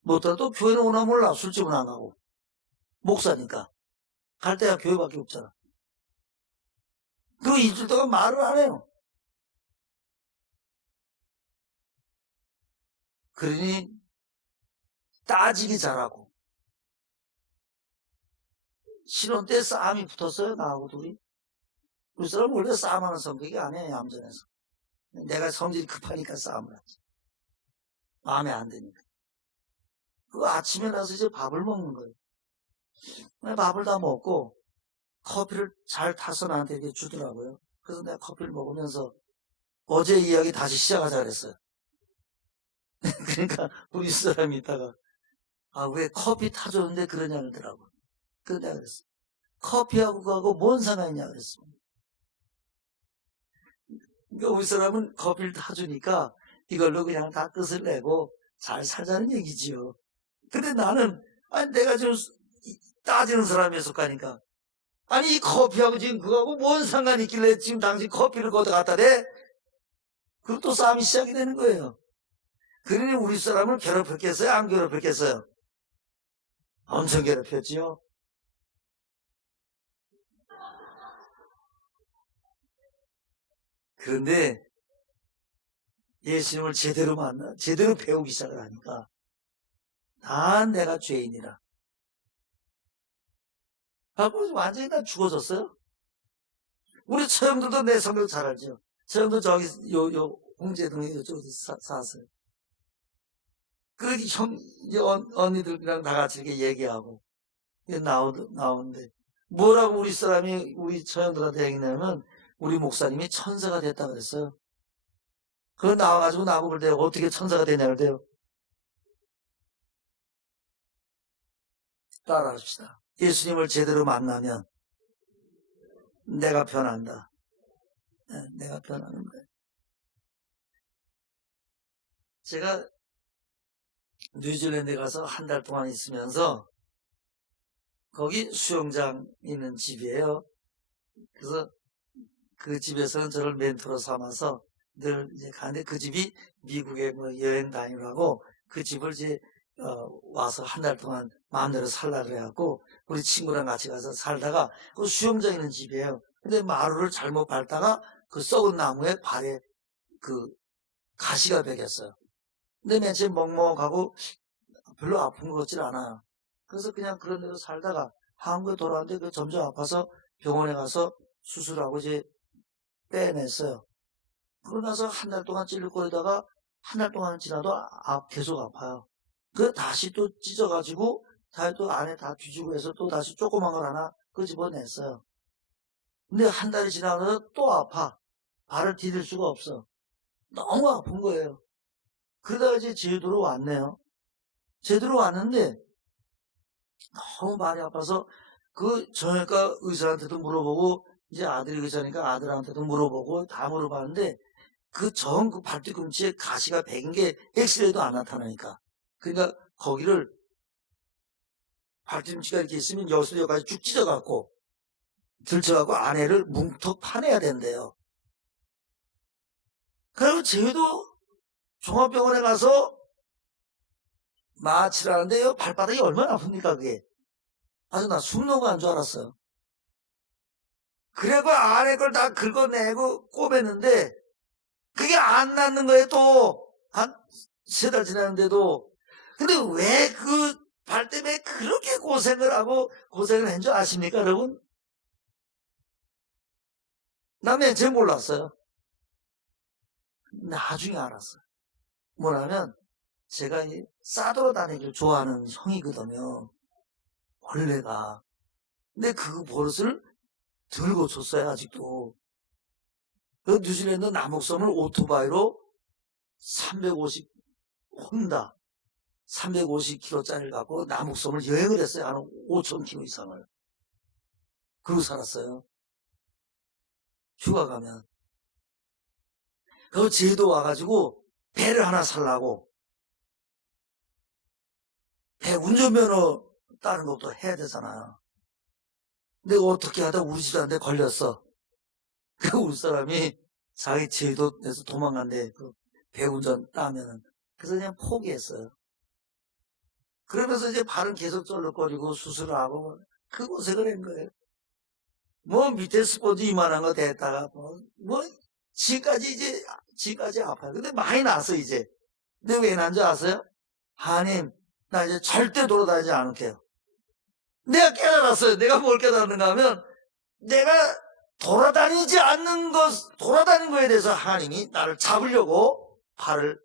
못하다 또 교회는 오나 몰라. 술집은 안 가고. 목사니까. 갈 데가 교회밖에 없잖아. 그리고 일주일 동안 말을 안 해요. 그러니 따지기 잘하고. 신혼 때 싸움이 붙었어요. 나하고 둘이. 우리 사람은 원래 싸움하는 성격이 아니에요. 얌전해서. 내가 성질이 급하니까 싸움을 하지. 마음에 안 드니까. 그 아침에 나서 이제 밥을 먹는 거예요. 밥을 다 먹고 커피를 잘 타서 나한테 이렇게 주더라고요. 그래서 내가 커피를 먹으면서 어제 이야기 다시 시작하자 그랬어요. 그러니까 우리 사람이 있다가 왜 커피 타줬는데 그러냐 그러더라고. 그래서 내가 그랬어. 커피하고 그하고 뭔 상관이냐 그랬습니다. 그러니까 우리 사람은 커피를 타주니까 이걸로 그냥 다 끝을 내고 잘 살자는 얘기지요. 근데 나는 내가 좀 따지는 사람에 속하니까 이 커피하고 지금 그거하고 뭔 상관이 있길래 지금 당신 커피를 거기다 갖다 대? 그럼 또 싸움이 시작이 되는 거예요. 그러니 우리 사람을 괴롭혔겠어요? 안 괴롭혔겠어요? 엄청 괴롭혔지요. 그런데 예수님을 제대로 배우기 시작을 하니까 난 내가 죄인이라. 완전히 난 죽어졌어요. 우리 처형들도 내 성격 잘 알죠. 저형도 저기 요 홍제동에 이쪽에 사세요. 그 형, 언니들이랑 다 같이 이렇게 얘기하고 나오는데 뭐라고 우리 사람이 우리 처형들한테 얘기냐면 우리 목사님이 천사가 됐다 그랬어요. 그거 나와가지고 나보고 그럴 때 어떻게 천사가 되냐 그래요. 따라합시다. 예수님을 제대로 만나면 내가 변한다. 네, 내가 변하는 거예요. 제가 뉴질랜드에 가서 한 달 동안 있으면서 거기 수영장 있는 집이에요. 그래서 그 집에서는 저를 멘토로 삼아서 늘 이제 가는데 그 집이 미국에 뭐 여행 다니라고 그 집을 이제 와서 한 달 동안 마음대로 살라 그래갖고 우리 친구랑 같이 가서 살다가 그 수영장 있는 집이에요. 근데 마루를 잘못 밟다가 그 썩은 나무에 발에 그 가시가 배겼어요. 근데 맨 처음 먹먹하고 별로 아픈 것 같질 않아요. 그래서 그냥 그런 데로 살다가 한국에 돌아왔는데 그 점점 아파서 병원에 가서 수술하고 이제 빼냈어요. 그러고 나서 한 달 동안 찔릴거리다가 한 달 동안 지나도 계속 아파요. 그 다시 또 찢어가지고 다시 또 안에 다 뒤지고 해서 또 다시 조그만 걸 하나 끄집어냈어요. 근데 한 달이 지나서 또 아파. 발을 디딜 수가 없어. 너무 아픈 거예요. 그러다가 이제 제주도로 왔네요. 제주도로 왔는데 너무 많이 아파서 그 정형외과 의사한테도 물어보고 이제 아들이 의사니까 아들한테도 물어보고 다 물어봤는데 그 발뒤꿈치에 가시가 배긴 게 엑스레이도 안 나타나니까. 그러니까 거기를 발뒤꿈치가 이렇게 있으면 여기서 여기까지 쭉 찢어갖고 들쳐갖고 안에를 뭉턱 파내야 된대요. 그리고 제주도 종합병원에 가서 마취를 하는데 발바닥이 얼마나 아픕니까 그게. 아주 나 숨노고 줄 알았어요. 그래고 안에 걸 다 긁어내고 꼬맸는데 그게 안 낫는 거예요. 또 한 3달 지났는데도. 근데 왜 그 발 때문에 그렇게 고생을 하고 고생을 한 줄 아십니까 여러분? 나 맨 처음 몰랐어요. 나중에 알았어요. 뭐냐면 제가 싸돌아다니기를 좋아하는 형이거든요. 원래가. 근데 그 버릇을 들고 줬어요 아직도. 그 뉴질랜드 남북섬을 오토바이로 350 혼다 350km짜리를 갖고 남북섬을 여행을 했어요. 한 5,000km 이상을. 그러고 살았어요. 휴가 가면. 그 제주도 와가지고 배를 하나 살라고. 배 운전면허 따는 것도 해야 되잖아요. 근데 어떻게 하다 우리 집사람한테 걸렸어. 그 우리 사람이 자기 제주도에서 도망간대. 그 배 운전 따면은. 그래서 그냥 포기했어요. 그러면서 이제 발은 계속 쩔룩거리고 수술을 하고 그 고생을 한 거예요. 뭐 밑에 스포츠 이만한 거 됐다가 지금까지 아파요. 근데 많이 났어 이제. 근데 왜 난지 아세요? 하나님 나 이제 절대 돌아다니지 않을게요. 내가 깨달았어요. 내가 뭘 깨달았는가 하면 내가 돌아다니는 거에 대해서 하나님이 나를 잡으려고 발을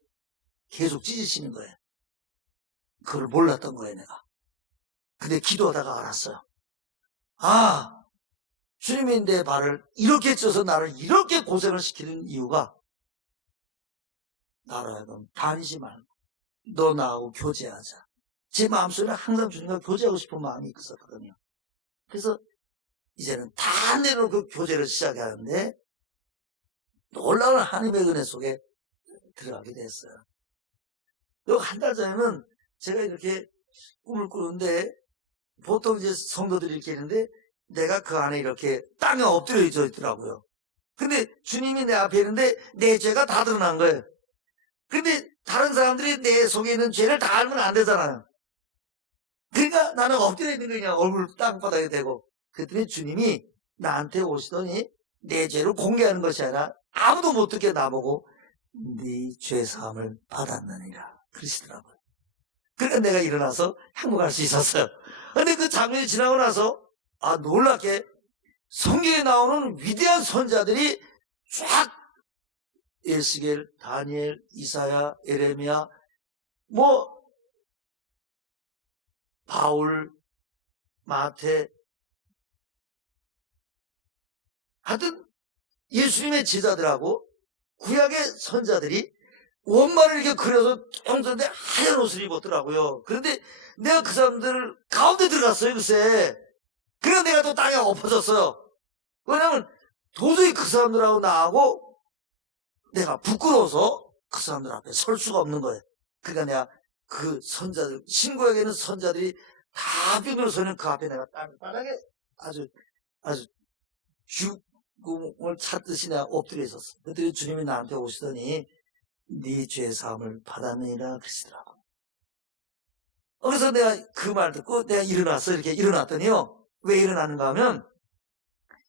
계속 찢으시는 거예요. 그걸 몰랐던 거예요 내가. 근데 기도하다가 알았어요. 아, 주님이 내 발을 이렇게 쪄서 나를 이렇게 고생을 시키는 이유가 나로 하여금 다니지 말고 너 나하고 교제하자. 제 마음속에 항상 주님과 교제하고 싶은 마음이 있었거든요. 그래서 이제는 다 내놓고 교제를 시작하는데 놀라운 하나님의 은혜 속에 들어가게 됐어요. 한 달 전에는 제가 이렇게 꿈을 꾸는데 보통 이제 성도들이 이렇게 있는데 내가 그 안에 이렇게 땅에 엎드려 있더라고요. 근데 주님이 내 앞에 있는데 내 죄가 다 드러난 거예요. 근데 다른 사람들이 내 속에 있는 죄를 다 알면 안 되잖아요. 그러니까 나는 엎드려 있는 거냐 얼굴 땅바닥에 대고. 그랬더니 주님이 나한테 오시더니 내 죄를 공개하는 것이 아니라 아무도 못 듣게 나보고 네 죄사함을 받았느니라 그러시더라고요. 그러니까 내가 일어나서 행복할 수 있었어요. 근데 그 장면이 지나고 나서 놀랍게 성경에 나오는 위대한 선자들이 쫙 에스겔, 다니엘, 이사야, 에레미야, 뭐 바울, 마태, 하여튼 예수님의 제자들하고 구약의 선자들이 원만을 이렇게 그려서 형전에 하얀 옷을 입었더라고요. 그런데 내가 그 사람들 가운데 들어갔어요, 글쎄. 그래서 내가 또 땅에 엎어졌어요. 왜냐면 도저히 그 사람들하고 나하고 내가 부끄러워서 그 사람들 앞에 설 수가 없는 거예요. 그러니까 내가 그 선자들, 신구약에는 선자들이 다 빙그러 서는 그 앞에 내가 땅바닥에 아주 죽음을 찾듯이 내가 엎드려 있었어. 그랬더니 주님이 나한테 오시더니 네 죄 사함을 받았느니라 그러시더라고. 그래서 내가 그 말 듣고 내가 일어났어. 이렇게 일어났더니요. 왜 일어나는가 하면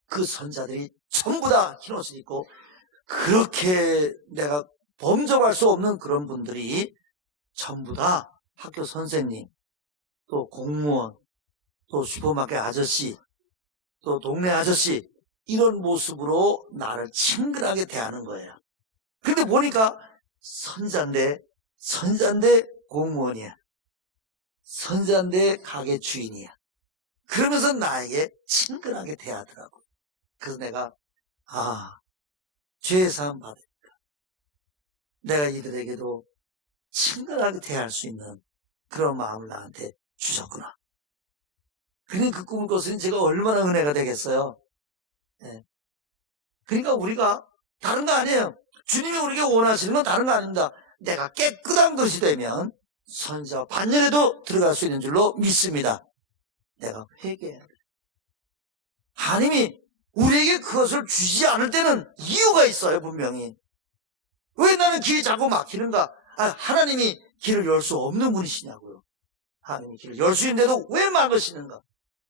그 선자들이 전부 다 흰옷을 입고 그렇게 내가 범접할 수 없는 그런 분들이 전부 다 학교 선생님, 또 공무원, 또 슈퍼마켓 아저씨, 또 동네 아저씨, 이런 모습으로 나를 친근하게 대하는 거예요. 근데 보니까 선자인데 공무원이야. 선자인데 가게 주인이야. 그러면서 나에게 친근하게 대하더라고. 그래서 내가 죄 사함 받으니까 내가 이들에게도 친근하게 대할 수 있는 그런 마음을 나한테 주셨구나. 그러니 그 꿈을 꿨으니 제가 얼마나 은혜가 되겠어요. 네. 그러니까 우리가 다른 거 아니에요. 주님이 우리에게 원하시는 건 다른 거 아닙니다. 내가 깨끗한 것이 되면 선자 반열에도 들어갈 수 있는 줄로 믿습니다. 내가 회개해야 돼. 하나님이 우리에게 그것을 주지 않을 때는 이유가 있어요, 분명히. 왜 나는 길이 자꾸 막히는가? 하나님이 길을 열 수 없는 분이시냐고요. 하나님이 길을 열 수 있는데도 왜 막으시는가?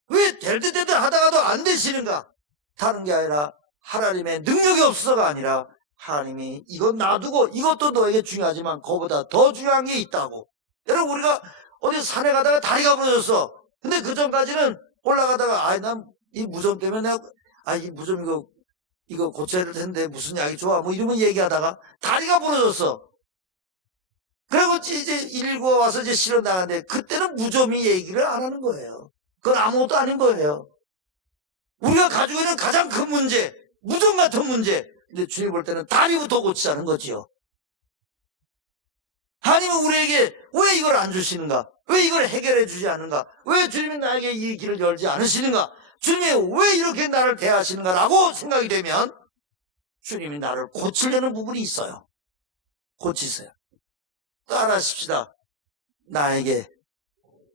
왜 될 때 되다 하다가도 안 되시는가? 다른 게 아니라 하나님의 능력이 없어서가 아니라 하나님이 이것 놔두고 이것도 너에게 중요하지만 그거보다 더 중요한 게 있다고. 여러분 우리가 어디 산에 가다가 다리가 부러졌어. 근데 그 전까지는 올라가다가 난 이 무좀 때문에 내가 이 무좀 이거 고쳐야 될 텐데 무슨 약이 좋아 뭐 이러면 얘기하다가 다리가 부러졌어. 그리고 이제 119가 와서 이제 실어 나가는데 그때는 무좀이 얘기를 안 하는 거예요. 그건 아무것도 아닌 거예요. 우리가 가지고 있는 가장 큰 문제, 무좀 같은 문제. 근데 주님 볼 때는 다리부터 고치자는 거지요. 하나님은 우리에게 왜 이걸 안 주시는가? 왜 이걸 해결해 주지 않는가? 왜 주님이 나에게 이 길을 열지 않으시는가? 주님이 왜 이렇게 나를 대하시는가라고 생각이 되면 주님이 나를 고치려는 부분이 있어요. 고치세요. 따라하십시다. 나에게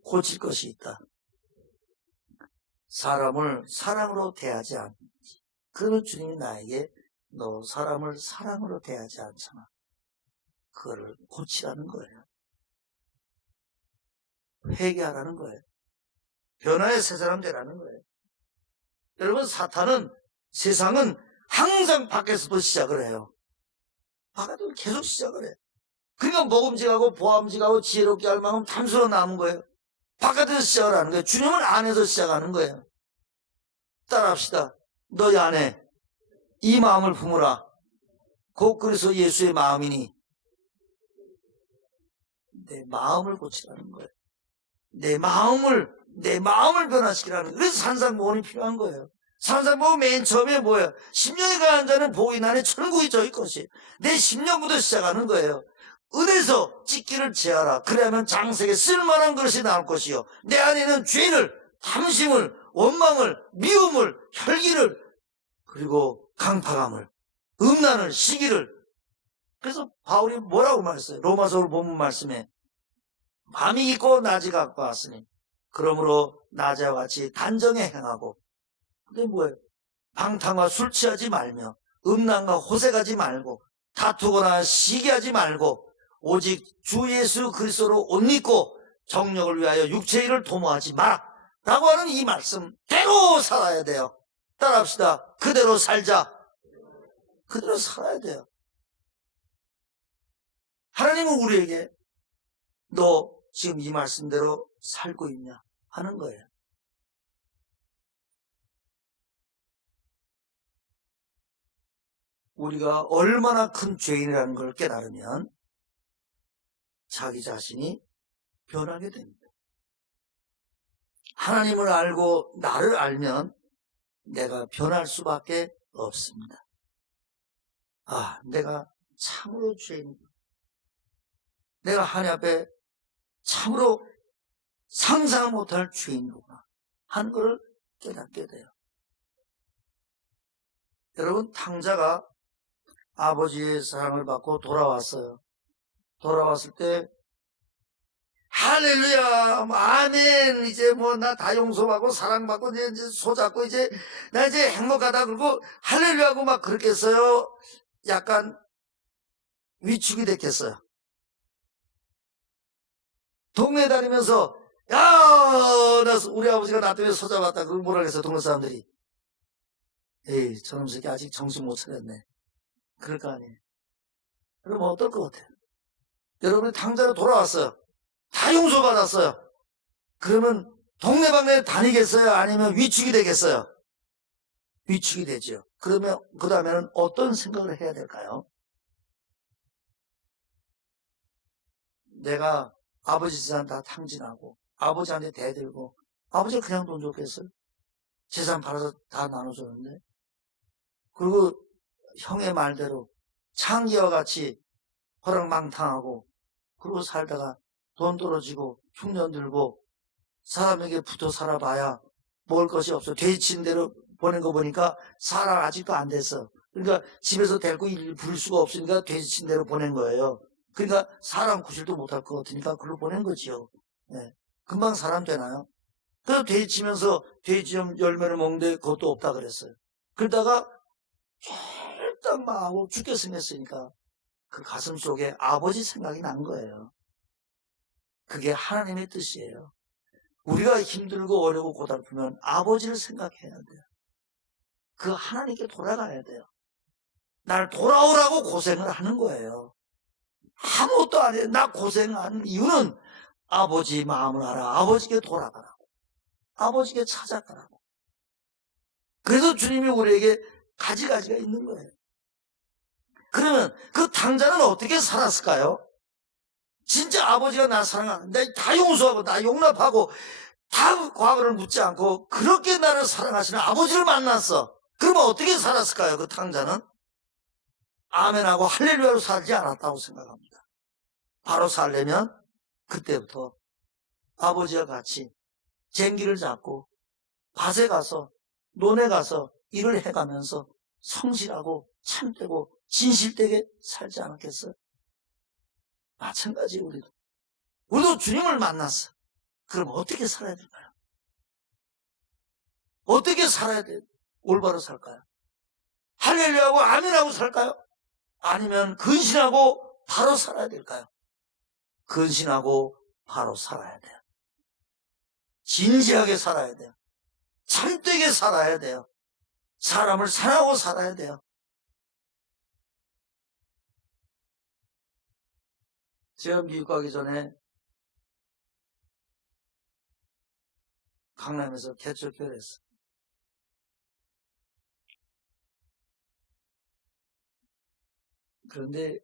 고칠 것이 있다. 사람을 사랑으로 대하지 않는지. 그러면 주님이 나에게 너 사람을 사랑으로 대하지 않잖아. 그거를 고치라는 거예요. 회개하라는 거예요. 변화의 새 사람 되라는 거예요. 여러분 세상은 항상 밖에서도 시작을 해요. 바깥으로 계속 시작을 해. 그러니까 먹음직하고 보암직하고 지혜롭게 할 만큼 탐스러워 남은 거예요. 바깥에서 시작을 하는 거예요. 주님은 안에서 시작하는 거예요. 따라합시다. 너희 안에 이 마음을 품으라. 곧 그래서 예수의 마음이니 내 마음을 고치라는 거예요. 내 마음을 변화시키라는 거예요. 그래서 산상보훈이 필요한 거예요. 산상보훈 맨 처음에 뭐예요? 심령이 강한 자는 복이 나네 천국이 저희 것이에요. 내 심령부터 시작하는 거예요. 은에서 찢기를 제하라. 그래야만 장색에 쓸만한 그릇이 나올 것이요. 내 안에는 죄를, 탐심을, 원망을, 미움을, 혈기를, 그리고 강팍함을, 음란을, 시기를. 그래서 바울이 뭐라고 말했어요? 로마서 본문 말씀에 밤이 있고 낮이 갖고 왔으니 그러므로 낮과 같이 단정에 행하고. 근데 뭐예요? 방탕과 술 취하지 말며 음란과 호색하지 말고 다투거나 시기하지 말고 오직 주 예수 그리스도로 옷 입고 정력을 위하여 육체의 일을 도모하지 마라 라고 하는 이 말씀대로 살아야 돼요. 따라합시다. 그대로 살자. 그대로 살아야 돼요. 하나님은 우리에게 너 지금 이 말씀대로 살고 있냐 하는 거예요. 우리가 얼마나 큰 죄인이라는 걸 깨달으면 자기 자신이 변하게 됩니다. 하나님을 알고 나를 알면 내가 변할 수밖에 없습니다. 아, 내가 참으로 죄인이구나. 내가 하나님 앞에 참으로 상상 못할 죄인이구나 하는 것을 깨닫게 돼요. 여러분, 탕자가 아버지의 사랑을 받고 돌아왔어요. 돌아왔을 때 할렐루야, 아멘, 이제 뭐 나 다 용서받고 사랑받고 이제 손잡고 이제 나 이제 행복하다 그러고 할렐루야 하고 막 그렇게 했어요. 약간 위축이 됐겠어요. 동네 다니면서 야, 나 우리 아버지가 나 때문에 손잡았다 그러고 뭐라 그랬어, 동네 사람들이. 에이, 저놈 새끼 아직 정신 못 차렸네. 그럴 거 아니에요. 그럼 어떨 것 같아요? 여러분이 탕자로 돌아왔어요. 다 용서받았어요. 그러면 동네방네 다니겠어요? 아니면 위축이 되겠어요? 위축이 되죠. 그러면 그 다음에는 어떤 생각을 해야 될까요? 내가 아버지 재산 다 탕진하고 아버지한테 대들고 아버지가 그냥 돈 줬겠어요? 재산 팔아서 다 나눠줬는데. 그리고 형의 말대로 창기와 같이 허랑망탕하고 그러고 살다가 돈 떨어지고 흉년 들고 사람에게 붙어 살아봐야 먹을 것이 없어. 돼지친 대로 보낸 거 보니까 사람 아직도 안 됐어. 그러니까 집에서 데리고 일을 부릴 수가 없으니까 돼지친 대로 보낸 거예요. 그러니까 사람 구실도 못할 것 같으니까 그걸로 보낸 거지요. 네. 금방 사람 되나요? 그래서 돼지치면서 돼지점 열매를 먹는데 그것도 없다 그랬어요. 그러다가 쫄딱 망하고 죽게 생겼으니까 그 가슴 속에 아버지 생각이 난 거예요. 그게 하나님의 뜻이에요. 우리가 힘들고 어려고 고달프면 아버지를 생각해야 돼요. 그 하나님께 돌아가야 돼요. 날 돌아오라고 고생을 하는 거예요. 아무것도 안 해. 나 고생하는 이유는 아버지 마음을 알아. 아버지께 돌아가라고. 아버지께 찾아가라고. 그래서 주님이 우리에게 가지가지가 있는 거예요. 그러면 그 탕자는 어떻게 살았을까요? 진짜 아버지가 나 사랑하는데 다 용서하고 나 용납하고 다 과거를 묻지 않고 그렇게 나를 사랑하시는 아버지를 만났어. 그러면 어떻게 살았을까요? 그 탕자는? 아멘하고 할렐루야로 살지 않았다고 생각합니다. 바로 살려면 그때부터 아버지와 같이 쟁기를 잡고 밭에 가서 논에 가서 일을 해가면서 성실하고 참되고 진실되게 살지 않았겠어요? 마찬가지 우리도 주님을 만났어. 그럼 어떻게 살아야 될까요? 어떻게 살아야 돼요? 올바로 살까요? 할렐루야하고 아멘하고 살까요? 아니면 근신하고 바로 살아야 될까요? 근신하고 바로 살아야 돼요. 진지하게 살아야 돼요. 참되게 살아야 돼요. 사람을 사랑하고 살아야 돼요. 제가 미국 가기 전에 강남에서 개척교회를 했어요. 그런데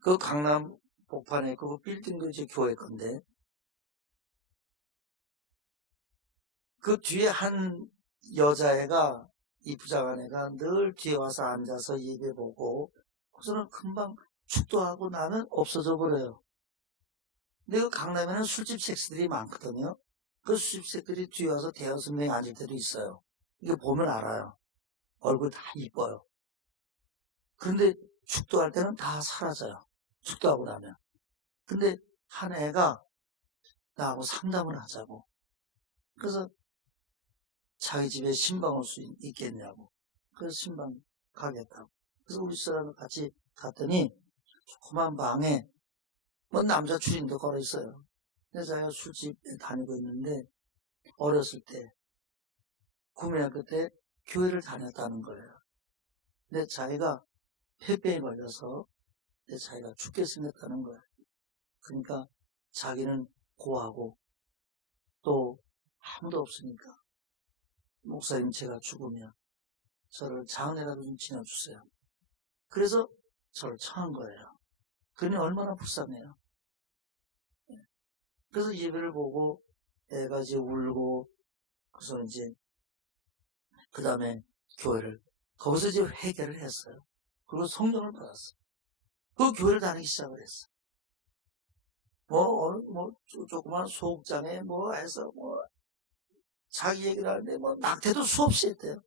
그 강남 복판에 그 빌딩도 이제 교회 건데 그 뒤에 한 여자애가 이 부장아내가 늘 뒤에 와서 앉아서 예배 보고 그래서는 금방 축도하고 나면 없어져 버려요. 근데 그 강남에는 술집 섹스들이 많거든요. 그 술집 섹스들이 뒤에 와서 대여섯 명이 앉을 때도 있어요. 이게 보면 알아요. 얼굴 다 이뻐요. 그런데 축도할 때는 다 사라져요. 축도하고 나면. 근데 한 애가 나하고 상담을 하자고. 그래서 자기 집에 신방 올 수 있겠냐고. 그래서 신방 가겠다고. 그래서 우리 사람을 같이 갔더니 조그만 방에 뭐 남자 주인도 걸어 있어요. 근데 자기가 술집에 다니고 있는데 어렸을 때 구매학교 때 교회를 다녔다는 거예요. 근데 자기가 폐병에 걸려서 자기가 죽게 생겼다는 거예요. 그러니까 자기는 고하고 또 아무도 없으니까 목사님 제가 죽으면 저를 장례라도 좀 지내주세요. 그래서 저를 청한 거예요. 그러니 얼마나 불쌍해요. 그래서 예배를 보고 애가 이제 울고, 그래서 이제 그 다음에 거기서 이제 회개를 했어요. 그리고 성령을 받았어요. 그 교회를 다니기 시작을 했어요. 조그만 소극장에 해서 자기 얘기를 하는데 낙태도 수없이 했대요.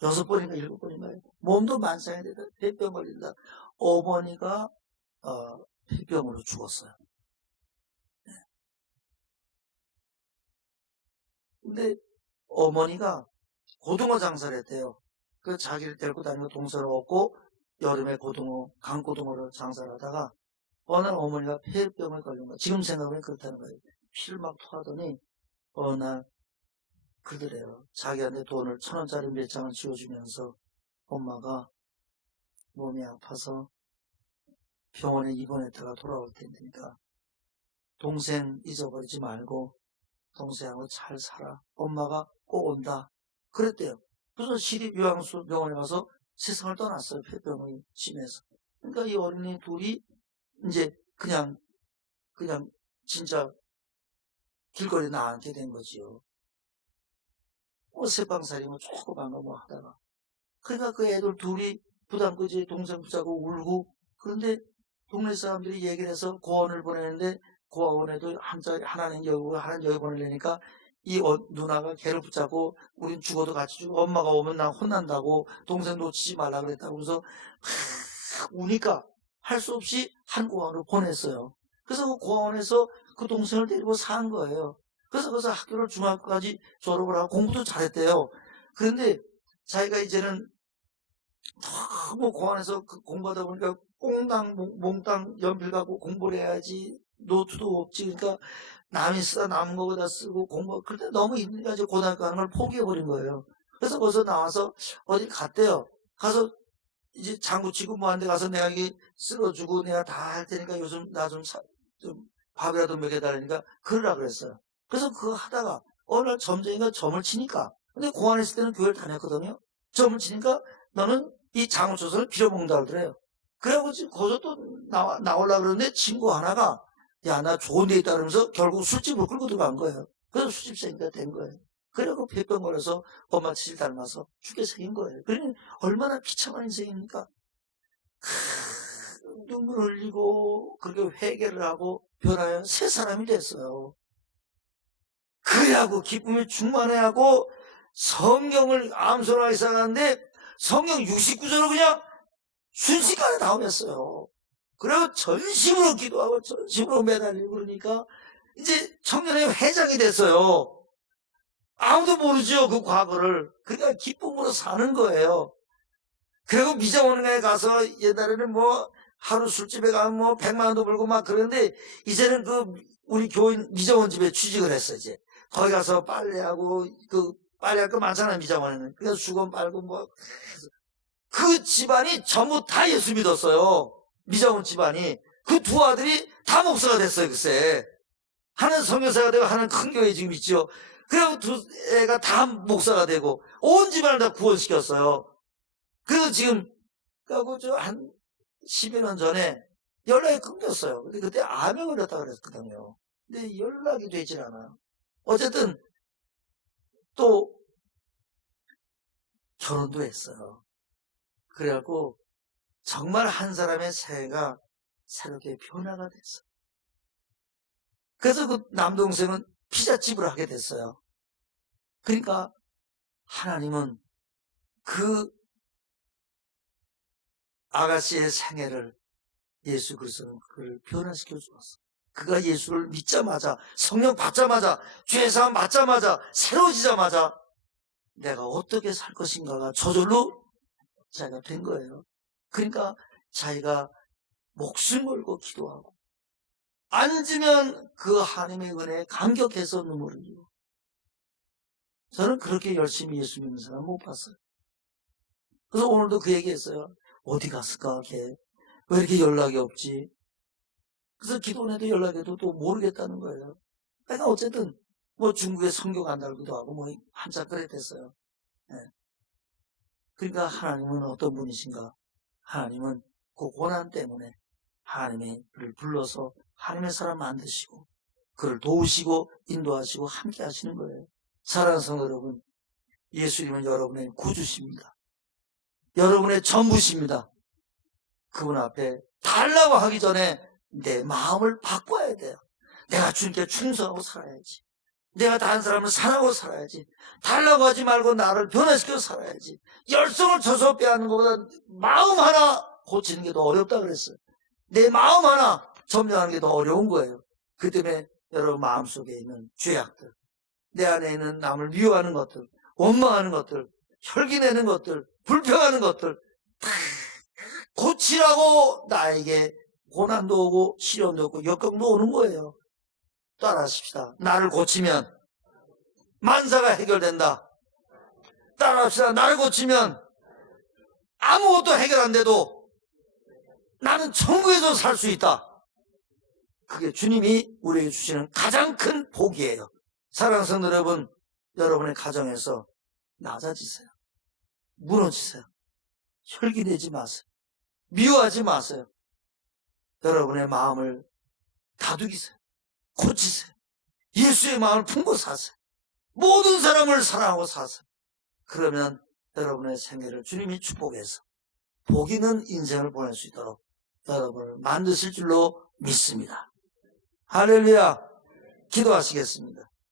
6번인가 7번인가. 몸도 만상이 되다. 폐병 걸린다. 어머니가, 폐병으로 죽었어요. 근데 어머니가 고등어 장사를 했대요. 그 자기를 데리고 다니고 동서를 얻고 여름에 강고등어를 장사를 하다가 어느 날 어머니가 폐병을 걸린 거예요. 지금 생각하면 그렇다는 거예요. 피를 막 토하더니 어느 날 그러더래요. 자기한테 돈을 1,000원짜리 몇 장을 쥐어주면서 엄마가 몸이 아파서 병원에 입원했다가 돌아올 테니까 동생 잊어버리지 말고 동생하고 잘 살아. 엄마가 꼭 온다. 그랬대요. 그래서 시립요양수 병원에 가서 세상을 떠났어요. 폐병이 심해서. 그러니까 이 어린이 둘이 이제 그냥 진짜 길거리에 나앉게 된 거지요. 새빵살이 조그만 거 하다가. 그러니까 그 애들 둘이 부담 끝이 동생 붙잡고 울고, 그런데 동네 사람들이 얘기를 해서 고원을 보내는데 고원에도 하나는 여기 보내려니까 이 누나가 걔를 붙잡고 우린 죽어도 같이 죽고 엄마가 오면 난 혼난다고 동생 놓치지 말라 그랬다고 그래서 우니까 할 수 없이 한 고원으로 보냈어요. 그래서 그 고원에서 그 동생을 데리고 산 거예요. 그래서 거기서 학교를 중학교까지 졸업을 하고 공부도 잘했대요. 그런데 자기가 이제는 너무 고안에서 공부하다 보니까 몽땅 연필 갖고 공부를 해야지 노트도 없지. 그러니까 남이 쓰다 남은 거보다 쓰고 공부, 그때 너무 힘드니까 이제 고등학교 가는 걸 포기해버린 거예요. 그래서 거기서 나와서 어디 갔대요. 가서 이제 장구 치고 뭐한데 가서 내가 이게 쓸어주고 내가 다 할 테니까 요즘 나 좀 밥이라도 먹여달라니까 그러라 그랬어요. 그래서 그거 하다가 어느 날 점쟁이가 점을 치니까, 근데 공안에 있을 때는 교회를 다녔거든요. 점을 치니까 너는 이 장우초선을 빌어먹는다 그러더래요. 그래가지고 지금 거기서 또 나오려고 그러는데 친구 하나가 야, 나 좋은 데 있다 그러면서 결국 술집을 끌고 들어간 거예요. 그래서 술집생이가 된 거예요. 그래갖고 폐병 걸려서 엄마 치질 닮아서 죽게 생긴 거예요. 그러니 얼마나 비참한 인생입니까? 눈물 흘리고 그렇게 회개를 하고 변하여 새 사람이 됐어요. 그래하고 기쁨이 충만해하고 성경을 암송하기 시작하는데 성경 69절을 그냥 순식간에 다 외웠어요. 그리고 전심으로 기도하고 전심으로 매달리고 그러니까 이제 청년회 회장이 됐어요. 아무도 모르죠, 그 과거를. 그러니까 기쁨으로 사는 거예요. 그리고 미장원에 가서 옛날에는 하루 술집에 가면 100만 원도 벌고 막 그러는데 이제는 우리 교인 미장원 집에 취직을 했어, 이제. 거기 가서 빨래하고 빨래할 거 많잖아요, 미장원에는. 그래서 수건 빨고 그 집안이 전부 다 예수 믿었어요. 미장원 집안이. 그 두 아들이 다 목사가 됐어요, 글쎄. 하나는 선교사가 되고 하나는 큰 교회 지금 있죠. 그리고 두 애가 다 목사가 되고 온 집안을 다 구원시켰어요. 그래서 지금 한 10여 년 전에 연락이 끊겼어요. 근데 그때 암에 걸렸다 그랬거든요. 근데 연락이 되질 않아요. 어쨌든 또 결혼도 했어요. 그래갖고 정말 한 사람의 새해가 새롭게 변화가 됐어요. 그래서 그 남동생은 피자집을 하게 됐어요. 그러니까 하나님은 그 아가씨의 생애를 예수 그리스도는 그를 변화시켜 주었어. 그가 예수를 믿자마자, 성령 받자마자, 죄사함 받자마자, 새로워지자마자 내가 어떻게 살 것인가가 저절로 자기가 된 거예요. 그러니까 자기가 목숨 걸고 기도하고 앉으면 그 하나님의 은혜에 감격해서 눈물을 흘리고. 저는 그렇게 열심히 예수 믿는 사람 못 봤어요. 그래서 오늘도 그 얘기했어요. 어디 갔을까 걔? 왜 이렇게 연락이 없지? 그래서 기도원에도 연락해도 또 모르겠다는 거예요. 그러니까 어쨌든 중국에 선교 간다기도 하고 한참 그랬댔어요. 네. 그러니까 하나님은 어떤 분이신가? 하나님은 그 고난 때문에 하나님이 그를 불러서 하나님의 사람 만드시고 그를 도우시고 인도하시고 함께 하시는 거예요. 사랑하는 성도 여러분, 예수님은 여러분의 구주십니다. 여러분의 전부십니다. 그분 앞에 달라고 하기 전에 내 마음을 바꿔야 돼요. 내가 주님께 충성하고 살아야지. 내가 다른 사람을 사랑하고 살아야지. 달라고 하지 말고 나를 변화시켜 살아야지. 열성을 쳐서 빼앗는 것보다 마음 하나 고치는 게 더 어렵다 그랬어요. 내 마음 하나 점령하는 게 더 어려운 거예요. 그 때문에 여러분 마음속에 있는 죄악들, 내 안에 있는 남을 미워하는 것들, 원망하는 것들, 혈기내는 것들, 불평하는 것들 다 고치라고 나에게 고난도 오고 시련도 오고 역경도 오는 거예요. 따라하십시다. 나를 고치면 만사가 해결된다. 따라합시다. 나를 고치면 아무것도 해결 안 돼도 나는 천국에서 살 수 있다. 그게 주님이 우리에게 주시는 가장 큰 복이에요. 사랑하는 성도 여러분, 여러분의 가정에서 낮아지세요. 무너지세요. 혈기내지 마세요. 미워하지 마세요. 여러분의 마음을 다독이세요. 고치세요. 예수의 마음을 품고 사세요. 모든 사람을 사랑하고 사세요. 그러면 여러분의 생애를 주님이 축복해서 복 있는 인생을 보낼 수 있도록 여러분을 만드실 줄로 믿습니다. 할렐루야. 기도하시겠습니다.